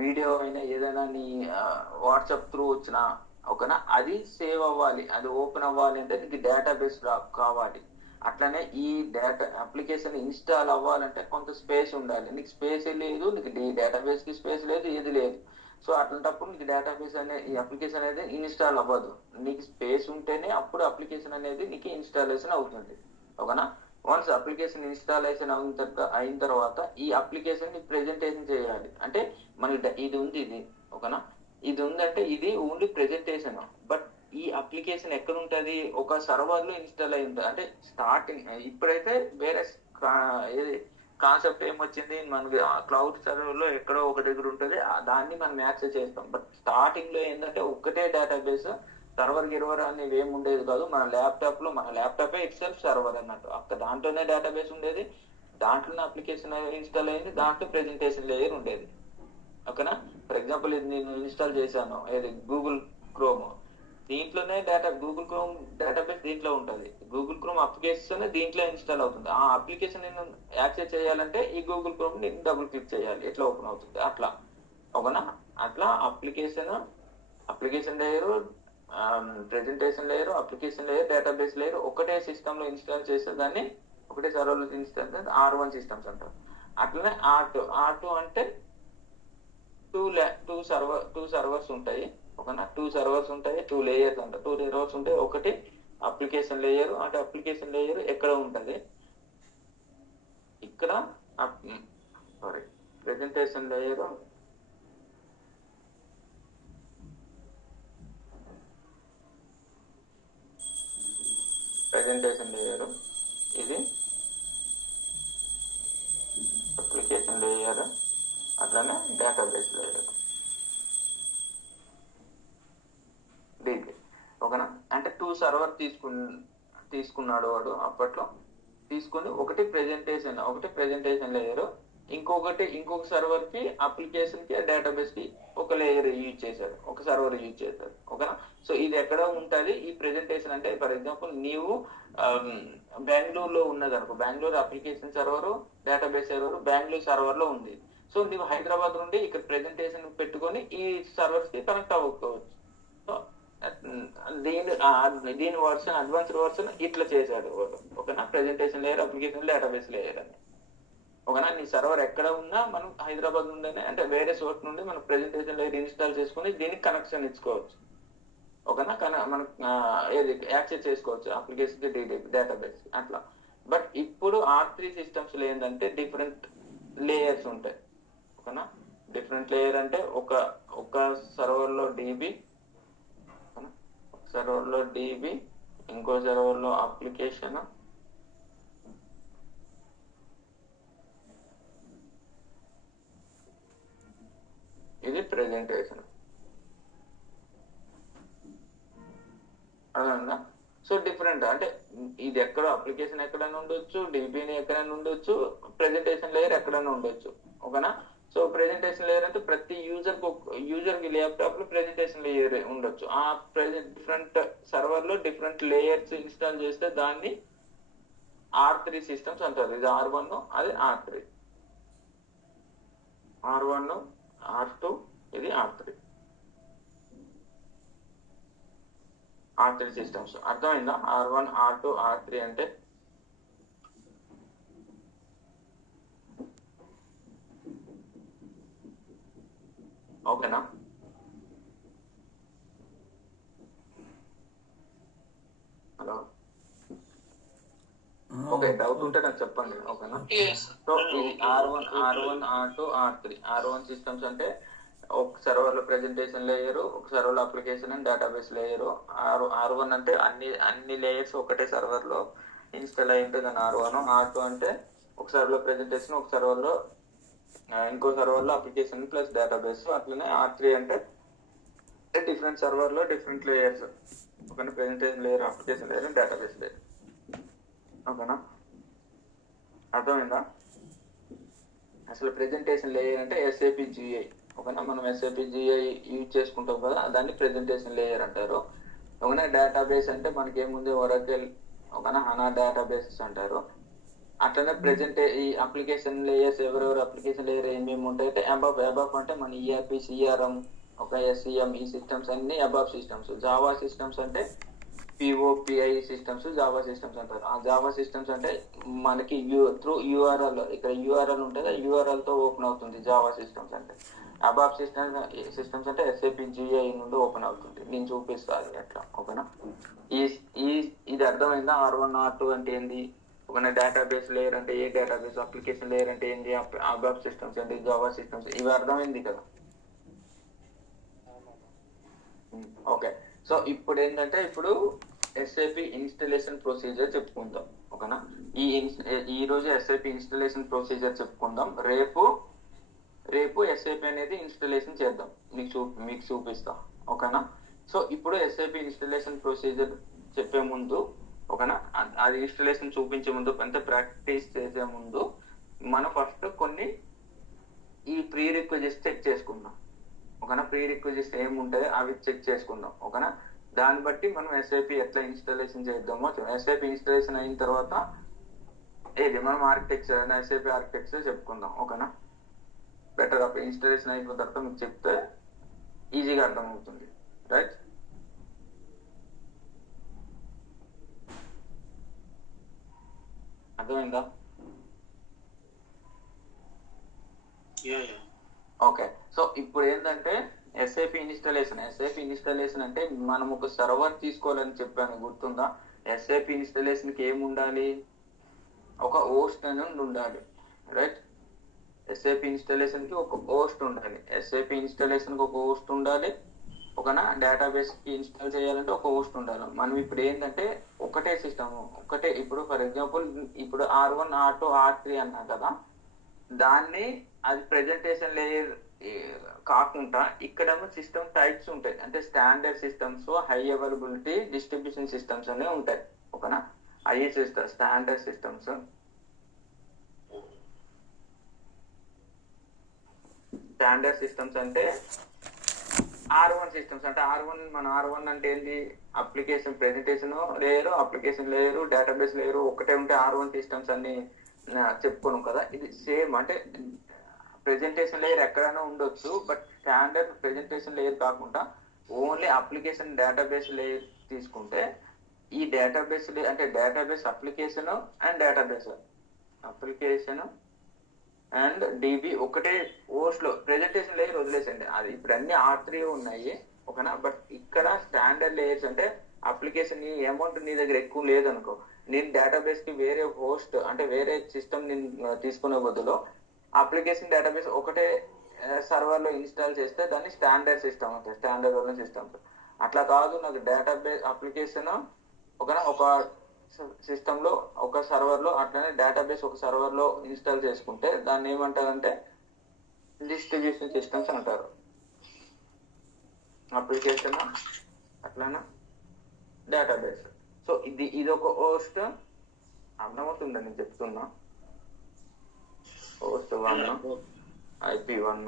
వీడియో అయినా, ఏదైనా నీ వాట్సాప్ త్రూ వచ్చినా ఓకేనా, అది సేవ్ అవ్వాలి, అది ఓపెన్ అవ్వాలి అంటే నీకు డేటాబేస్ కావాలి. అట్లనే ఈ డేటా అప్లికేషన్ ఇన్స్టాల్ అవ్వాలంటే కొంత స్పేస్ ఉండాలి. నీకు స్పేస్ లేదు, నీకు డేటాబేస్ కి స్పేస్ లేదు, ఏది లేదు. సో అట్లాంటప్పుడు నీకు డేటాబేస్ అనే ఈ అప్లికేషన్ అనేది ఇన్స్టాల్ అవ్వదు. నీకు స్పేస్ ఉంటేనే అప్పుడు అప్లికేషన్ అనేది నీకు ఇన్స్టాలేషన్ అవుతుంది. ఓకేనా. వన్స్ అప్లికేషన్ ఇన్స్టాలేషన్ అయిన తర్వాత ఈ అప్లికేషన్ ని ప్రెజెంటేషన్ చేయాలి. అంటే మనకి ఇది ఉంది, ఇది ఓకేనా, ఇది ఉందంటే ఇది ఓన్లీ ప్రెజెంటేషన్. బట్ ఈ అప్లికేషన్ ఎక్కడ ఉంటది, ఒక సర్వర్ లో ఇన్స్టాల్ అయి ఉంటుంది. అంటే స్టార్టింగ్ ఇప్పుడైతే వేరే కాన్సెప్ట్ ఏమొచ్చింది, మనకి క్లౌడ్ సర్వర్ లో ఎక్కడో ఒక దగ్గర ఉంటుంది, దాన్ని మనం యాక్సెస్ చేస్తాం. బట్ స్టార్టింగ్ లో ఏంటంటే ఒక్కటే డేటాబేస్, సర్వర్ గిర్వర్ అనేది ఏమి ఉండేది కాదు. మన ల్యాప్టాపే ఇట్సెల్ఫ్ సర్వర్ అన్నట్టు. అక్కడ దాంట్లోనే డేటాబేస్ ఉండేది, దాంట్లోనే అప్లికేషన్ ఇన్స్టాల్ అయింది, దాంట్లో ప్రెజెంటేషన్ లేయర్ ఉండేది. ఓకేనా. ఫర్ ఎగ్జాంపుల్ ఇది నేను ఇన్స్టాల్ చేశాను, ఏది గూగుల్ క్రోమ్, దీంట్లోనే గూగుల్ క్రోమ్ డేటాబేస్ దీంట్లో ఉంటుంది, గూగుల్ క్రోమ్ అప్లికేషన్ దీంట్లో ఇన్స్టాల్ అవుతుంది. ఆ అప్లికేషన్ నేను యాక్సెస్ చేయాలంటే ఈ గూగుల్ క్రోమ్ నేను డబుల్ క్లిక్ చేయాలి, ఎట్లా ఓపెన్ అవుతుంది అట్లా. ఓకేనా. అట్లా application layer, presentation layer, application layer, database layer ఒకటే సిస్టమ్ లో ఇన్స్టాల్ చేసే దాన్ని, ఒకటే సర్వర్ లో ఇన్స్టాల్ చేస్తే R1 సిస్టమ్స్ అంటారు. అట్లనే R2 అంటే టూ సర్వర్స్ ఉంటాయి. ఓకేనా. టూ సర్వర్స్ ఉంటాయి, 2 లేయర్స్ అంటారు. 2 లేయర్స్ ఉంటాయి. ఒకటి అప్లికేషన్ లేయర్, అంటే అప్లికేషన్ లేయర్ ఎక్కడ ఉంటది, ఇక్కడ సారీ ప్రెజెంటేషన్ లేయర్, ఇది అప్లికేషన్ లేయర్, అట్లానే డేటాబేస్ లేయర్, డీబీ. ఓకేనా. అంటే 2 సర్వర్ తీసుకున్నాడు వాడు అప్పట్లో. తీసుకుని ఒకటి ప్రెజెంటేషన్ లేయర్, ఇంకొక సర్వర్ కి, అప్లికేషన్ కి, డేటాబేస్ కి ఒక లేయర్ యూజ్ చేశాడు, ఒక సర్వర్ యూజ్ చేశాడు. ఓకేనా. సో ఇది ఎక్కడ ఉంటది ఈ ప్రెజెంటేషన్ అంటే, ఫర్ ఎగ్జాంపుల్ నీవు బెంగళూరులో ఉన్నది అనుకో, Bengaluru application server, database server Bengaluru server లో ఉంది. సో నువ్వు హైదరాబాద్ నుండి ఇక్కడ ప్రెజెంటేషన్ పెట్టుకొని ఈ సర్వర్స్ కి కనెక్ట్ అవ్వకపోవచ్చు. సో దీని వర్షన్, అడ్వాన్స్డ్ వర్షన్ ఇట్లా చేశాడు వాడు. ఓకేనా. Presentation layer, application, database layer అని. ఓకేనా. నీ సర్వర్ ఎక్కడ ఉన్నా మనం హైదరాబాద్ నుండి, అంటే వేరే సోర్స్ నుండి మనం ప్రెజెంటేషన్ లేయర్ ఇన్స్టాల్ చేసుకుని దీనికి కనెక్షన్ ఇచ్చుకోవచ్చు. ఓకేనా. మనం ఏది యాక్సెస్ చేసుకోవచ్చు అప్లికేషన్, డేటాబేస్ అట్లా. బట్ ఇప్పుడు R3 సిస్టమ్స్ లో ఏంటంటే డిఫరెంట్ లేయర్స్ ఉంటాయి. ఓకేనా. డిఫరెంట్ లేయర్ అంటే ఒక సర్వర్ లో డీబీ, ఇంకో సర్వర్ లో అప్లికేషన్, ఇది ప్రెజెంటేషన్. అర్థమైందా. సో డిఫరెంట్ అంటే ఇది ఎక్కడ అప్లికేషన్ ఎక్కడైనా ఉండొచ్చు, డీబీని ఎక్కడైనా ఉండొచ్చు, ప్రెజెంటేషన్ లేయర్ ఎక్కడైనా ఉండొచ్చు. ఓకేనా. సో ప్రెజెంటేషన్ లేయర్ అంటే ప్రతి యూజర్ కి ల్యాప్టాప్ లో ప్రెజెంటేషన్ లేయర్ ఉండొచ్చు. ఆ డిఫరెంట్ సర్వర్ లో డిఫరెంట్ లేయర్స్ ఇన్స్టాల్ చేస్తే దాన్ని R3 సిస్టమ్స్ అంటారు. ఇది R1, అది R3, R1, R2, ఇది R3 సిస్టమ్స్. అర్థమైందా. R1, R2, R3 అంటే. ఓకేనా. హలో. ఓకే, డౌట్ ఉంటే నాకు చెప్పండి. ఓకేనా. సో ఇది R1, R2, R3 సిస్టమ్స్ అంటే ఒక సర్వర్ లో ప్రెజెంటేషన్ లేయర్, ఒక సర్వర్ లో application and database layer. R1 అంటే అన్ని లేయర్స్ ఒకటే సర్వర్ లో ఇన్స్టాల్ అయి ఉంటుంది అని R1. R2 అంటే ఒక సర్వర్ లో ప్రెజెంటేషన్, ఒక సర్వర్ లో ఇంకో సర్వర్ లో అప్లికేషన్ ప్లస్ డేటాబేస్. అట్లనే R3 అంటే డిఫరెంట్ సర్వర్ లో డిఫరెంట్ లేయర్స్. ఓకేనా. Presentation layer, application layer, database layer. ఓకేనా. అర్థమైందా. అసలు ప్రెజెంటేషన్ లేయర్ అంటే SAP GI. ఓకేనా. మనం SAP GI యూజ్ చేసుకుంటాం కదా, దాన్ని ప్రెజెంటేషన్ లేయర్ అంటారు. ఓకేనా. డేటాబేస్ అంటే మనకి ఏముంది, ఒరాకిల్ ఓకేనా, హనా డేటాబేసెస్ అంటారు. అట్లనే ప్రెజెంట్ ఈ అప్లికేషన్ లేయర్స్ ఎవరెవరు అప్లికేషన్ లేయర్ ఏమేమి ఉంటాయి అబాబ్ అంటే మన ఈఆర్పి సిఆర్ఎం ఒక ఎస్ఈఎం ఈ సిస్టమ్స్ అన్ని అబాబ్ సిస్టమ్స్. జావా సిస్టమ్స్ అంటే పిఓపిఐ సిస్టమ్స్ జావా సిస్టమ్స్ అంటారు. ఆ జావా సిస్టమ్స్ అంటే మనకి త్రూ యూఆర్ఎల్ ఇక్కడ యూఆర్ఎల్ ఉంటుంది, యూఆర్ఎల్ తో ఓపెన్ అవుతుంది జావా సిస్టమ్స్ అంటే. అబాబ్ సిస్టమ్స్ అంటే ఎస్ఏపి జిఐ నుండి ఓపెన్ అవుతుంది. నేను చూపిస్తాను అట్లా. ఓకేనా, ఈ ఈ ఇది అర్థమైందా? R1 R2 అంటే ఏంది, ఒక డేటాబేస్ లేయర్ అంటే ఏ డేటాబేస్, అప్లికేషన్ లేయర్ అంటే ఏంది, అబాబ్ సిస్టమ్స్ ఏంటి, జావా సిస్టమ్స్, ఇవి అర్థమైంది కదా. ఓకే, సో ఇప్పుడు ఏంటంటే ఇప్పుడు ఎస్ఏపి ఇన్స్టలేషన్ ప్రొసీజర్ చెప్పుకుందాం. ఓకేనా, ఈ రోజు ఎస్ఏపి ఇన్స్టలేషన్ ప్రొసీజర్ చెప్పుకుందాం. రేపు ఎస్ఏపి అనేది ఇన్స్టలేషన్ చేద్దాం, మీకు చూపిస్తా. ఓకేనా, సో ఇప్పుడు ఎస్ఏపి ఇన్స్టలేషన్ ప్రొసీజర్ చెప్పే ముందు, ఓకేనా, అది ఇన్స్టలేషన్ చూపించే ముందు అంటే ప్రాక్టీస్ చేసే ముందు మనం ఫస్ట్ కొన్ని ఈ ప్రీ రిక్వెజిట్స్ చెక్ చేసుకుందాం. ఓకేనా, ప్రీ రిక్వెజిట్స్ ఏముంటాయో అవి చెక్ చేసుకుందాం. ఓకేనా, దాన్ని బట్టి మనం ఎస్ఐపి ఎట్లా ఇన్స్టాలేషన్ చేద్దామో. ఎస్ఐపి ఇన్స్టాలేషన్ అయిన తర్వాత మనం ఆర్కిటెక్చర్ ఎస్ఐపి ఆర్కిటెక్చర్ చెప్పుకుందాం. ఓకేనా, బెటర్ అప్పుడు ఇన్స్టాలేషన్ అయిపోయిన తర్వాత మీకు చెప్తే ఈజీగా అర్థమవుతుంది. రైట్, అర్థమైందా? ఓకే, సో ఇప్పుడు ఏంటంటే ఎస్ఐపి ఇన్స్టాలేషన్ అంటే మనం ఒక సర్వర్ తీసుకోవాలని చెప్పాను, గుర్తుందా? ఎస్ఐపి ఇన్స్టాలేషన్ కి ఏముండాలి, ఒక హోస్ట్ అని ఉండాలి. రైట్, ఎస్ఐపి ఇన్స్టాలేషన్ కి ఒక హోస్ట్ ఉండాలి. ఎస్ఐపి ఇన్స్టాలేషన్ కి ఒక హోస్ట్ ఉండాలి. ఒకనా డేటాబేస్ కి ఇన్స్టాల్ చేయాలంటే ఒక హోస్ట్ ఉండాలి. మనం ఇప్పుడు ఏంటంటే ఒకటే సిస్టమ్ ఒకటే, ఇప్పుడు ఫర్ ఎగ్జాంపుల్ ఇప్పుడు R1 R2 R3 అన్నా కదా, దాన్ని అది ప్రెజెంటేషన్ లేయర్ కాకుండా ఇక్కడేమో సిస్టమ్ టైప్స్ ఉంటాయి. అంటే standard systems, high availability, distribution systems అనేవి ఉంటాయి. ఓకేనా, అయ్యి స్టాండర్డ్ సిస్టమ్స్. స్టాండర్డ్ సిస్టమ్స్ అంటే R1 సిస్టమ్స్ అంటే R1 అంటే ఏంటి, application presentation layer, application layer, database layer ఒకటే ఉంటే R1 సిస్టమ్స్ అన్ని చెప్పుకోను కదా. ఇది సేమ్ అంటే ప్రెజెంటేషన్ లేయర్ ఎక్కడైనా ఉండొచ్చు, బట్ స్టాండర్డ్ ప్రెజెంటేషన్ లేయర్ కాకుండా ఓన్లీ అప్లికేషన్ డేటాబేస్ లేయర్ తీసుకుంటే ఈ డేటాబేస్ అంటే database application and database application and dB ఒకటే హోస్ట్ లో, ప్రెజెంటేషన్ లేయర్ వదిలేసండి, అది ఇప్పుడు అన్ని R3 ఉన్నాయి. ఓకేనా, బట్ ఇక్కడ స్టాండర్డ్ లేయర్స్ అంటే అప్లికేషన్ నీ అమౌంట్ నీ దగ్గర ఎక్కువ లేదనుకో, నేను డేటాబేస్ కి వేరే హోస్ట్ అంటే వేరే సిస్టమ్ నేను తీసుకునే బదులు అప్లికేషన్ డేటాబేస్ ఒకటే సర్వర్ లో ఇన్స్టాల్ చేస్తే దాన్ని స్టాండర్డ్ సిస్టమ్ అంటారు, స్టాండర్డ్ సిస్టమ్స్. అట్లా కాదు, నాకు డేటాబేస్ అప్లికేషన్ ఒక సిస్టమ్ లో ఒక సర్వర్ లో అట్లనే డేటాబేస్ ఒక సర్వర్ లో ఇన్స్టాల్ చేసుకుంటే దాన్ని ఏమంటారంటే డిస్ట్రిబ్యూషన్ సిస్టమ్స్ అంటారు. అప్లికేషన్ అట్లనే డేటాబేస్. సో ఇది ఒక హోస్ట్, అర్థమవుతుందని నేను చెప్తున్నా. హోస్ట్ 1 IP1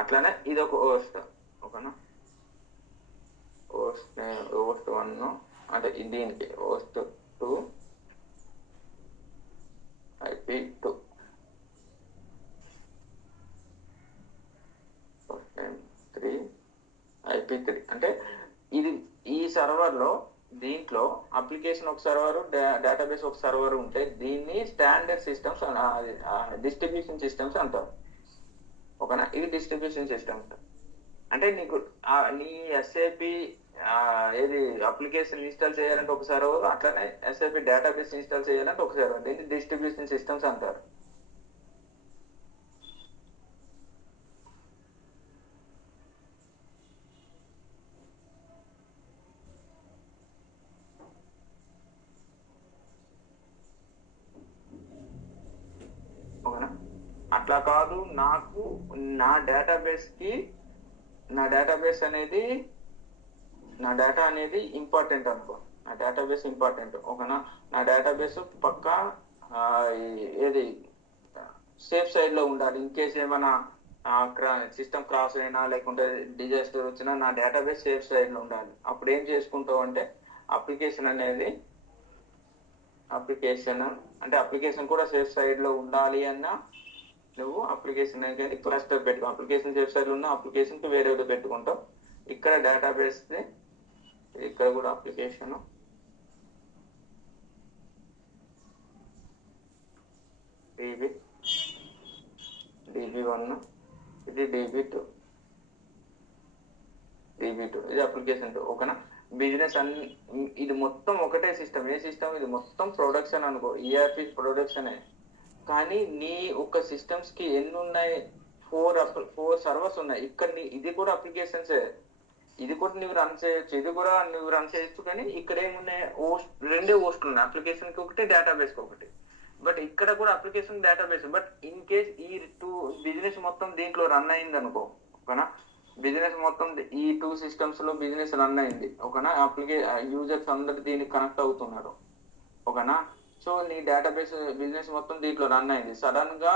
అట్లనే ఇది ఒక హోస్ట్. ఓకేనా, హోస్ట్ 1 అంటే దీనికి హోస్ట్ 2 IP2 3 IP3 అంటే ఇది ఈ సర్వర్ లో దీంట్లో అప్లికేషన్ ఒక సర్వర్, డేటాబేస్ ఒక సర్వర్ ఉంటే దీన్ని స్టాండర్డ్ సిస్టమ్స్ డిస్ట్రిబ్యూషన్ సిస్టమ్స్ అంటారు. ఓకేనా, ఇది డిస్ట్రిబ్యూషన్ సిస్టమ్స్ అంటే నీకు నీ ఎస్ఏపి ఏది అప్లికేషన్ ఇన్స్టాల్ చేయాలంటే ఒక సర్వర్, అట్లనే ఎస్ఏపి డేటాబేస్ ఇన్స్టాల్ చేయాలంటే ఒక సర్వర్, దీన్ని డిస్ట్రిబ్యూషన్ సిస్టమ్స్ అంటారు. ఓకేనా, అట్లా కాదు, నాకు నా డేటాబేస్ అనేది నా డేటా అనేది ఇంపార్టెంట్ అనుకో, నా డేటాబేస్ ఇంపార్టెంట్. ఓకేనా, నా డేటాబేస్ పక్కా ఏది సేఫ్ సైడ్ లో ఉండాలి. ఇన్ కేస్ ఏమైనా సిస్టమ్ క్రాస్ అయినా లేకుంటే డిజాస్టర్ వచ్చినా నా డేటాబేస్ సేఫ్ సైడ్ లో ఉండాలి. అప్పుడు ఏం చేసుకుంటావు అంటే అప్లికేషన్ అనేది అప్లికేషన్ అంటే అప్లికేషన్ కూడా సేఫ్ సైడ్ లో ఉండాలి అన్నా నువ్వు అప్లికేషన్ అనేది క్లస్టర్ పెట్టుకో. అప్లికేషన్ సేఫ్ సైడ్ లో ఉన్న అప్లికేషన్ కి వేరే పెట్టుకుంటావు. ఇక్కడ డేటాబేస్ ఇక్కడ కూడా అప్లికేషన్ DB1 ఇది DB2 ఇది అప్లికేషన్ 2 ఓకేనా. బిజినెస్ ఇది మొత్తం ఒకటే సిస్టమ్. ఏ సిస్టమ్ ఇది? మొత్తం ప్రొడక్షన్ అనుకో, ERP ప్రొడక్షనే. కానీ నీ ఒక సిస్టమ్స్ కి ఎన్ని ఉన్నాయి? 4 సర్వర్స్ ఉన్నాయి. ఇక్కడ ఇది కూడా అప్లికేషన్సే. ఇది కూడా నువ్వు రన్ చేయొచ్చు, ఇది కూడా నువ్వు రన్ చేయొచ్చు. కానీ ఇక్కడ ఏమున్నాయి? రెండే హోస్ట్లు ఉన్నాయి. అప్లికేషన్ కి ఒకటి, డేటాబేస్ కి ఒకటి. బట్ ఇక్కడ కూడా application database. But in case ఈ 2 బిజినెస్ మొత్తం దీంట్లో రన్ అయింది అనుకో, ఓకేనా. బిజినెస్ మొత్తం ఈ 2 సిస్టమ్స్ లో బిజినెస్ రన్ అయింది, ఓకేనా. యూజర్స్ అందరు దీనికి కనెక్ట్ అవుతున్నారు, ఓకేనా. సో నీ డేటాబేస్ బిజినెస్ మొత్తం దీంట్లో రన్ అయింది. సడన్ గా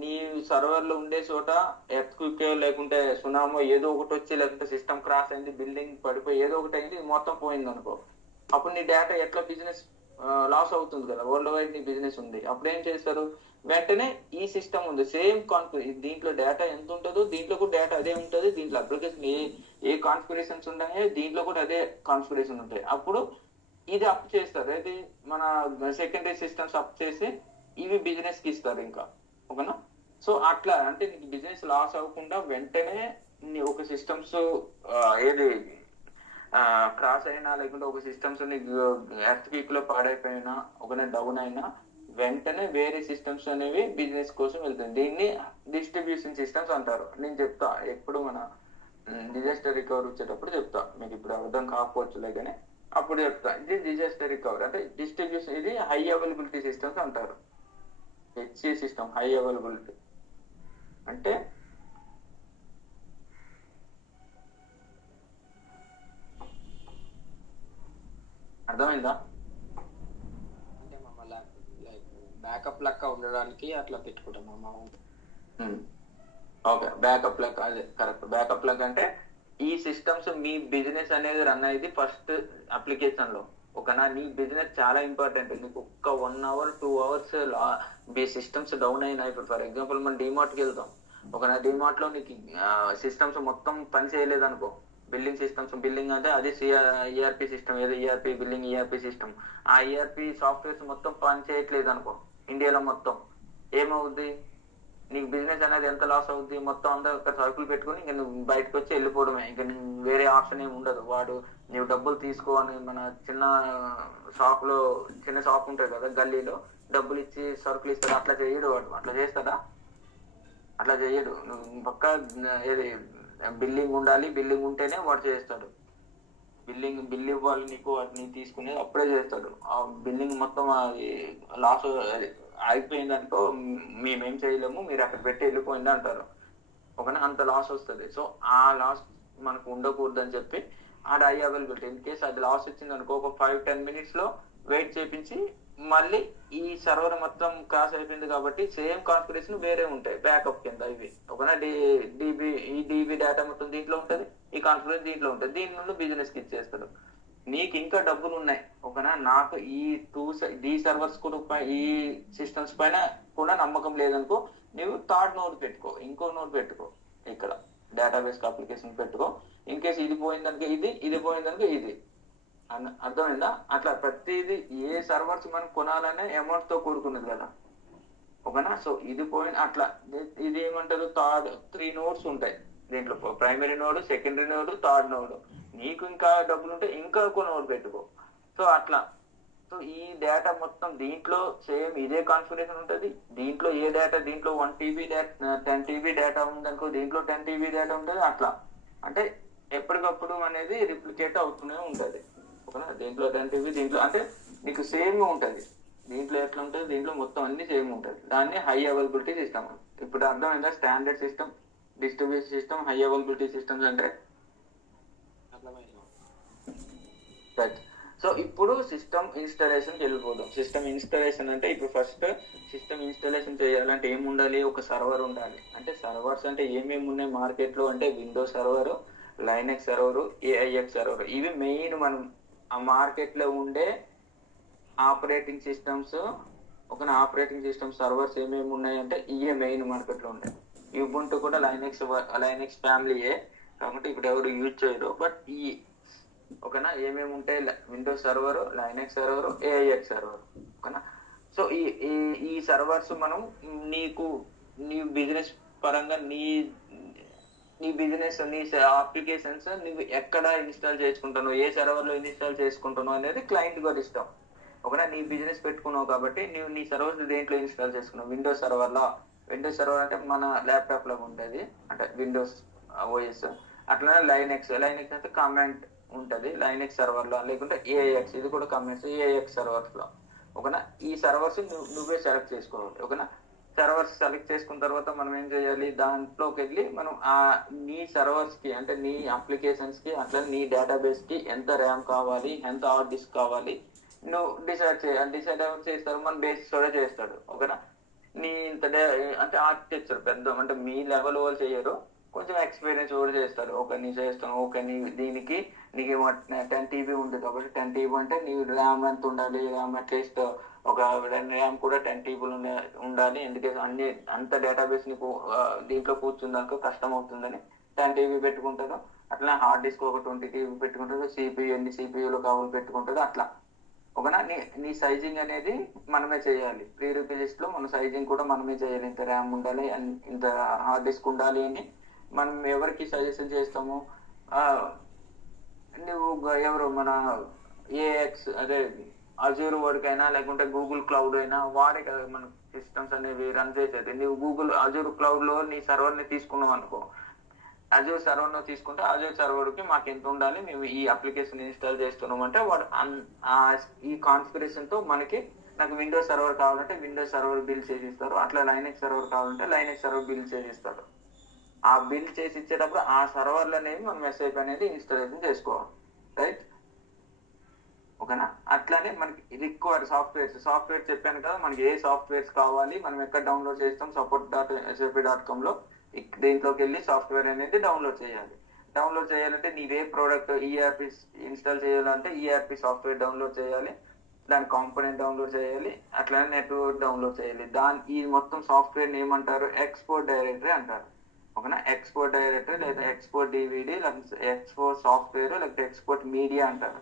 నీ సర్వర్ లో ఉండే చోట ఎర్త్క్వేక్ లేకుంటే సునామో ఏదో ఒకటి వచ్చి, లేకుంటే సిస్టమ్ క్రాష్ అయింది, బిల్డింగ్ పడిపోయి ఏదో ఒకటి అయింది, మొత్తం పోయింది అనుకో. అప్పుడు నీ డేటా ఎట్లా బిజినెస్ లాస్ అవుతుంది కదా. వరల్డ్ వైడ్ నీ బిజినెస్ ఉంది. అప్పుడు ఏం చేస్తారు? వెంటనే ఈ సిస్టమ్ ఉంది, సేమ్ దీంట్లో డేటా ఎంత ఉంటుందో దీంట్లో కూడా డేటా అదే ఉంటుంది. దీంట్లో అప్లికేషన్ ఏ కాన్ఫిగరేషన్స్ ఉన్నాయో దీంట్లో కూడా అదే కాన్ఫిగరేషన్ ఉంటాయి. అప్పుడు ఇది అప్ చేస్తారు, ఇది మన సెకండరీ సిస్టమ్స్ అప్ చేసి ఇవి బిజినెస్ కి ఇస్తారు ఇంకా, ఓకేనా. సో అట్లా అంటే నీకు బిజినెస్ లాస్ అవ్వకుండా వెంటనే ఒక సిస్టమ్స్ ఏది క్రాస్ అయినా, లేకుంటే ఒక సిస్టమ్స్ ఎర్త్క్వేక్ లో పాడైపోయినా, ఒకనే డౌన్ అయినా వెంటనే వేరే సిస్టమ్స్ అనేవి బిజినెస్ కోసం వెళ్తుంది. దీన్ని డిస్ట్రిబ్యూషన్ సిస్టమ్స్ అంటారు. నేను చెప్తా ఎప్పుడు మన డిజాస్టర్ రికవరీ వచ్చేటప్పుడు చెప్తా. మీకు ఇప్పుడు అర్థం కాకపోవచ్చులే కానీ అప్పుడు చెప్తా. ఇది డిజాస్టర్ రికవరీ అంటే డిస్ట్రిబ్యూషన్. ఇది హై అవైలబిలిటీ సిస్టమ్స్ అంటారు. HC సిస్టమ్ హై అవైలబిలిటీ అంటే అర్థమైందా? అంటే మమ్మల్ని లైక్ బ్యాకప్ లెక్క ఉండడానికి అట్లా పెట్టుకుంటాం అమ్మ. ఓకే, బ్యాకప్ లెక్క, అదే కరెక్ట్. బ్యాకప్ లెక్క అంటే ఈ సిస్టమ్స్ మీ బిజినెస్ అనేది రన్ అయ్యేది ఫస్ట్ అప్లికేషన్ లో, ఓకేనా. నీ బిజినెస్ చాలా ఇంపార్టెంట్. నీకు ఒక్క 1 hour 2 hours సిస్టమ్స్ డౌన్ అయినా, ఇప్పుడు ఫర్ ఎగ్జాంపుల్ మనం డిమార్ట్కి వెళ్తాం, ఓకేనా. డిమార్ట్ లో నీకు సిస్టమ్స్ మొత్తం పని చేయలేదు అనుకో. బిల్లింగ్ సిస్టమ్స్, బిల్లింగ్ అంటే అదే ERP సిస్టమ్, ఏదో ERP బిల్లింగ్ ERP సిస్టమ్. ఆ ERP సాఫ్ట్వేర్స్ మొత్తం పని చేయట్లేదు అనుకో ఇండియాలో మొత్తం, ఏమవుద్ది? నీకు బిజినెస్ అనేది ఎంత లాస్ అవుద్ది? మొత్తం అందరూ ఒక సరుకులు పెట్టుకుని ఇంకా నువ్వు బయటకు వచ్చి వెళ్ళిపోవడమే. ఇంకా వేరే ఆప్షన్ ఏమి ఉండదు. వాడు నీవు డబ్బులు తీసుకో అని, మన చిన్న షాప్ లో చిన్న షాప్ ఉంటుంది కదా గల్లీలో, డబ్బులు ఇచ్చి సరుకులు ఇస్తాడు. అట్లా చేయడు వాడు. అట్లా చేస్తాడా? అట్లా చేయడు. నువ్వు పక్క ఏది బిల్లింగ్ ఉండాలి, బిల్లింగ్ ఉంటేనే వాడు చేస్తాడు. బిల్ ఇవ్వాలి నీకు, వాటిని తీసుకుని అప్పుడే చేస్తాడు. ఆ బిల్లింగ్ మొత్తం అది లాస్ అయిపోయిందనుకో, మేమేం చేయలేము, మీరు అక్కడ పెట్టి వెళ్ళిపోయింది అంటారు, ఓకేనా. అంత లాస్ వస్తుంది. సో ఆ లాస్ మనకు ఉండకూడదు అని చెప్పి ఆడ హై అవైలబిలిటీ. ఇన్ కేసు అది లాస్ వచ్చింది అనుకో, ఒక 5-10 minutes లో వెయిట్ చేపించి మళ్ళీ ఈ సర్వర్ మొత్తం క్రాస్ అయిపోయింది కాబట్టి సేమ్ కాన్ఫిగరేషన్ వేరే ఉంటాయి బ్యాకప్ కింద ఇవి, ఓకేనా. DB డేటా మొత్తం దీంట్లో ఉంటుంది, ఈ కాన్ఫిగరేషన్ దీంట్లో ఉంటుంది. దీని నుండి బిజినెస్ కి ఇచ్చేస్తాడు. నీకు ఇంకా డబ్బులు ఉన్నాయి, ఓకేనా. నాకు ఈ సర్వర్స్ కూడా ఈ సిస్టమ్స్ పైన కూడా నమ్మకం లేదనుకో, నువ్వు థర్డ్ నోడ్ పెట్టుకో, ఇంకో నోడ్ పెట్టుకో. ఇక్కడ డేటాబేస్ అప్లికేషన్ పెట్టుకో. ఇన్ కేసు ఇది పోయిందనుకో ఇది పోయిందనుకో ఇది. అర్థమైందా? అట్లా ప్రతిదీ ఏ సర్వర్స్ మనం కొనాలనే అమౌంట్ తో కూడుకున్నది కదా, ఓకేనా. సో ఇది పోయిన అట్లా ఇది ఏమంటారు? 3 nodes ఉంటాయి దీంట్లో. Primary node, secondary node, third node. నీకు ఇంకా డబ్బులు ఉంటే ఇంకా ఒక నోడ్ పెట్టుకో. సో అట్లా. సో ఈ డేటా మొత్తం దీంట్లో సేమ్ ఇదే కాన్ఫిగరేషన్ ఉంటుంది. దీంట్లో ఏ డేటా, దీంట్లో 1 TB డేటా 10 TB డేటా ఉందనుకో, దీంట్లో 10 TB డేటా ఉంటుంది. అట్లా అంటే ఎప్పటికప్పుడు అనేది రిప్లికేట్ అవుతూనే ఉంటుంది, ఓకేనా. దీంట్లో 10 TB, దీంట్లో అంటే నీకు సేమ్ ఉంటుంది. దీంట్లో ఎట్లా ఉంటుంది? దీంట్లో మొత్తం అన్ని సేమ్ ఉంటుంది. దాన్ని హై అవైలబిలిటీ సిస్టమ్. ఇప్పుడు అర్థమైందా? Standard system, distribution system, high availability systems అంటే. సో ఇప్పుడు సిస్టమ్ ఇన్స్టాలేషన్ వెళ్ళిపోదాం. సిస్టమ్ ఇన్స్టాలేషన్ అంటే ఇప్పుడు ఫస్ట్ సిస్టమ్ ఇన్స్టాలేషన్ చేయాలంటే ఏమి ఉండాలి? ఒక సర్వర్ ఉండాలి. అంటే సర్వర్స్ అంటే ఏమేమి ఉన్నాయి మార్కెట్ లో అంటే Windows server, Linux server, AIX server. ఇవి మెయిన్ మనం ఆ మార్కెట్ లో ఉండే ఆపరేటింగ్ సిస్టమ్స్ ఒక ఆపరేటింగ్ సిస్టమ్ సర్వర్స్ ఏమేమి ఉన్నాయంటే ఇవే మెయిన్ మార్కెట్లో ఉంటాయి. యూబుంటూ కూడా లైనెక్స్ ఫ్యామిలీయే కాబట్టి ఇప్పుడు ఎవరు యూజ్ చేయరు. బట్ ఈ ఓకేనా ఏమేమి ఉంటాయి, Windows server, Linux server, AIX server. ఓకేనా. సో ఈ ఈ ఈ సర్వర్స్ మనం నీ బిజినెస్ పరంగా నీ బిజినెస్ నీ అప్లికేషన్స్ నువ్వు ఎక్కడ ఇన్స్టాల్ చేసుకుంటున్నావు, ఏ సర్వర్ లో ఇన్స్టాల్ చేసుకుంటున్నావు అనేది క్లయింట్ కూడా ఇష్టం. ఒకవేళ నీ బిజినెస్ పెట్టుకున్నావు కాబట్టి నువ్వు నీ సర్వర్స్ దేంట్లో ఇన్స్టాల్ చేసుకున్నావు, విండోస్ సర్వర్ అంటే మన ల్యాప్టాప్ లాగా ఉంటుంది, అంటే విండోస్ ఓఎస్. అట్లనే లైనెక్స్ అంటే కమాండ్ ఉంటుంది లైనెక్స్ సర్వర్ లో, లేకుంటే ఏఐఎక్స్ ఇది కూడా కమాండ్స్ ఏఐఎక్స్ సర్వర్స్ లో. ఓకేనా. ఈ సర్వర్స్ నువ్వే సెలెక్ట్ చేసుకోవాలి. ఓకేనా. సర్వర్స్ సెలెక్ట్ చేసుకున్న తర్వాత మనం ఏం చేయాలి, దాంట్లోకి వెళ్ళి మనం నీ సర్వర్స్ కి అంటే నీ అప్లికేషన్స్ కి అట్లా నీ డేటాబేస్ కి ఎంత ర్యామ్ కావాలి, ఎంత హార్డ్ డిస్క్ కావాలి నువ్వు డిసైడ్ ఎవరు చేస్తారు, మన బేసిక్స్ కూడా చేస్తాడు. ఓకేనా. నీ ఇంత అంటే ఆర్కిటెక్చర్ పెద్ద అంటే మీ లెవెల్ వాళ్ళు చేయరు, కొంచెం ఎక్స్పీరియన్స్ కూడా చేస్తారు. ఓకే నీ చేస్తాను, ఓకే దీనికి నీకు 10 TB ఉంది కాబట్టి 10 TB అంటే నీ ర్యామ్ ఎంత ఉండాలి, ర్యామ్ అట్లీస్ట్ ఒక ర్యామ్ కూడా 10 TB ఉండాలి. ఎందుకంటే అంత డేటాబేస్ నీకు దీంట్లో కూర్చుందాక కష్టం అవుతుందని 10 TB పెట్టుకుంటారు. అట్లా హార్డ్ డిస్క్ ఒక 20 TB పెట్టుకుంటారు. ఎన్ని సిపియూలు కావాలి పెట్టుకుంటారు. అట్లా ఓకేనా. నీ సైజింగ్ అనేది మనమే చేయాలి. ప్రీ రిక్విజిస్ట్ లో మన సైజింగ్ కూడా మనమే చేయాలి. ఇంత ర్యామ్ ఉండాలి, ఇంత హార్డ్ డిస్క్ ఉండాలి అని మనం ఎవరికి సజెషన్ చేస్తాము, నువ్వు ఎవరు మన ఏఎక్స్ అదే అజూర్ వాడికైనా లేకుంటే గూగుల్ క్లౌడ్ అయినా వాడే కదా మన సిస్టమ్స్ అనేవి రన్ చేసేది. నువ్వు గూగుల్ అజూర్ క్లౌడ్ లో నీ సర్వర్ ని తీసుకున్నావు అనుకో, అజూర్ సర్వర్ ను తీసుకుంటే అజూర్ సర్వర్ కి మాకు ఎంత ఉండాలి, మేము ఈ అప్లికేషన్ ఇన్స్టాల్ చేస్తున్నాం అంటే వాడు ఈ కాన్ఫిగరేషన్ తో మనకి నాకు విండోస్ సర్వర్ కావాలంటే విండోస్ సర్వర్ బిల్ చేసిస్తారు, అట్లా లైనెక్స్ సర్వర్ కావాలంటే లైనెక్స్ సర్వర్ బిల్ చేసిస్తారు. ఆ బిల్ చేసి ఇచ్చేటప్పుడు ఆ సర్వర్లు అనేవి మనం ఎస్ఐపి అనేది ఇన్స్టాలేషన్ చేసుకోవాలి. రైట్. ఓకేనా. అట్లానే మనకి రిక్వైర్ సాఫ్ట్వేర్ చెప్పాను కదా, మనకి ఏ సాఫ్ట్వేర్స్ కావాలి, మనం ఎక్కడ డౌన్లోడ్ చేస్తాం, support.sap.com లో దీంట్లోకి వెళ్ళి సాఫ్ట్వేర్ అనేది డౌన్లోడ్ చేయాలంటే నీవే ప్రోడక్ట్ ఈఆర్పి ఇన్స్టాల్ చేయాలంటే ఈఆర్పి సాఫ్ట్వేర్ డౌన్లోడ్ చేయాలి, దాని కాంపోనెంట్ డౌన్లోడ్ చేయాలి, అట్లానే నెట్వర్క్ డౌన్లోడ్ చేయాలి. ఈ మొత్తం సాఫ్ట్వేర్ ఏమంటారు, ఎక్స్పోర్ట్ డైరెక్టరీ అంటారు. ఓకేనా. ఎక్స్పోర్ట్ డైరెక్టరీ లేదా ఎక్స్పోర్ట్ డివిడి లేదా ఎక్స్పోర్ట్ సాఫ్ట్వేర్ లేకపోతే ఎక్స్పోర్ట్ మీడియా అంటారు.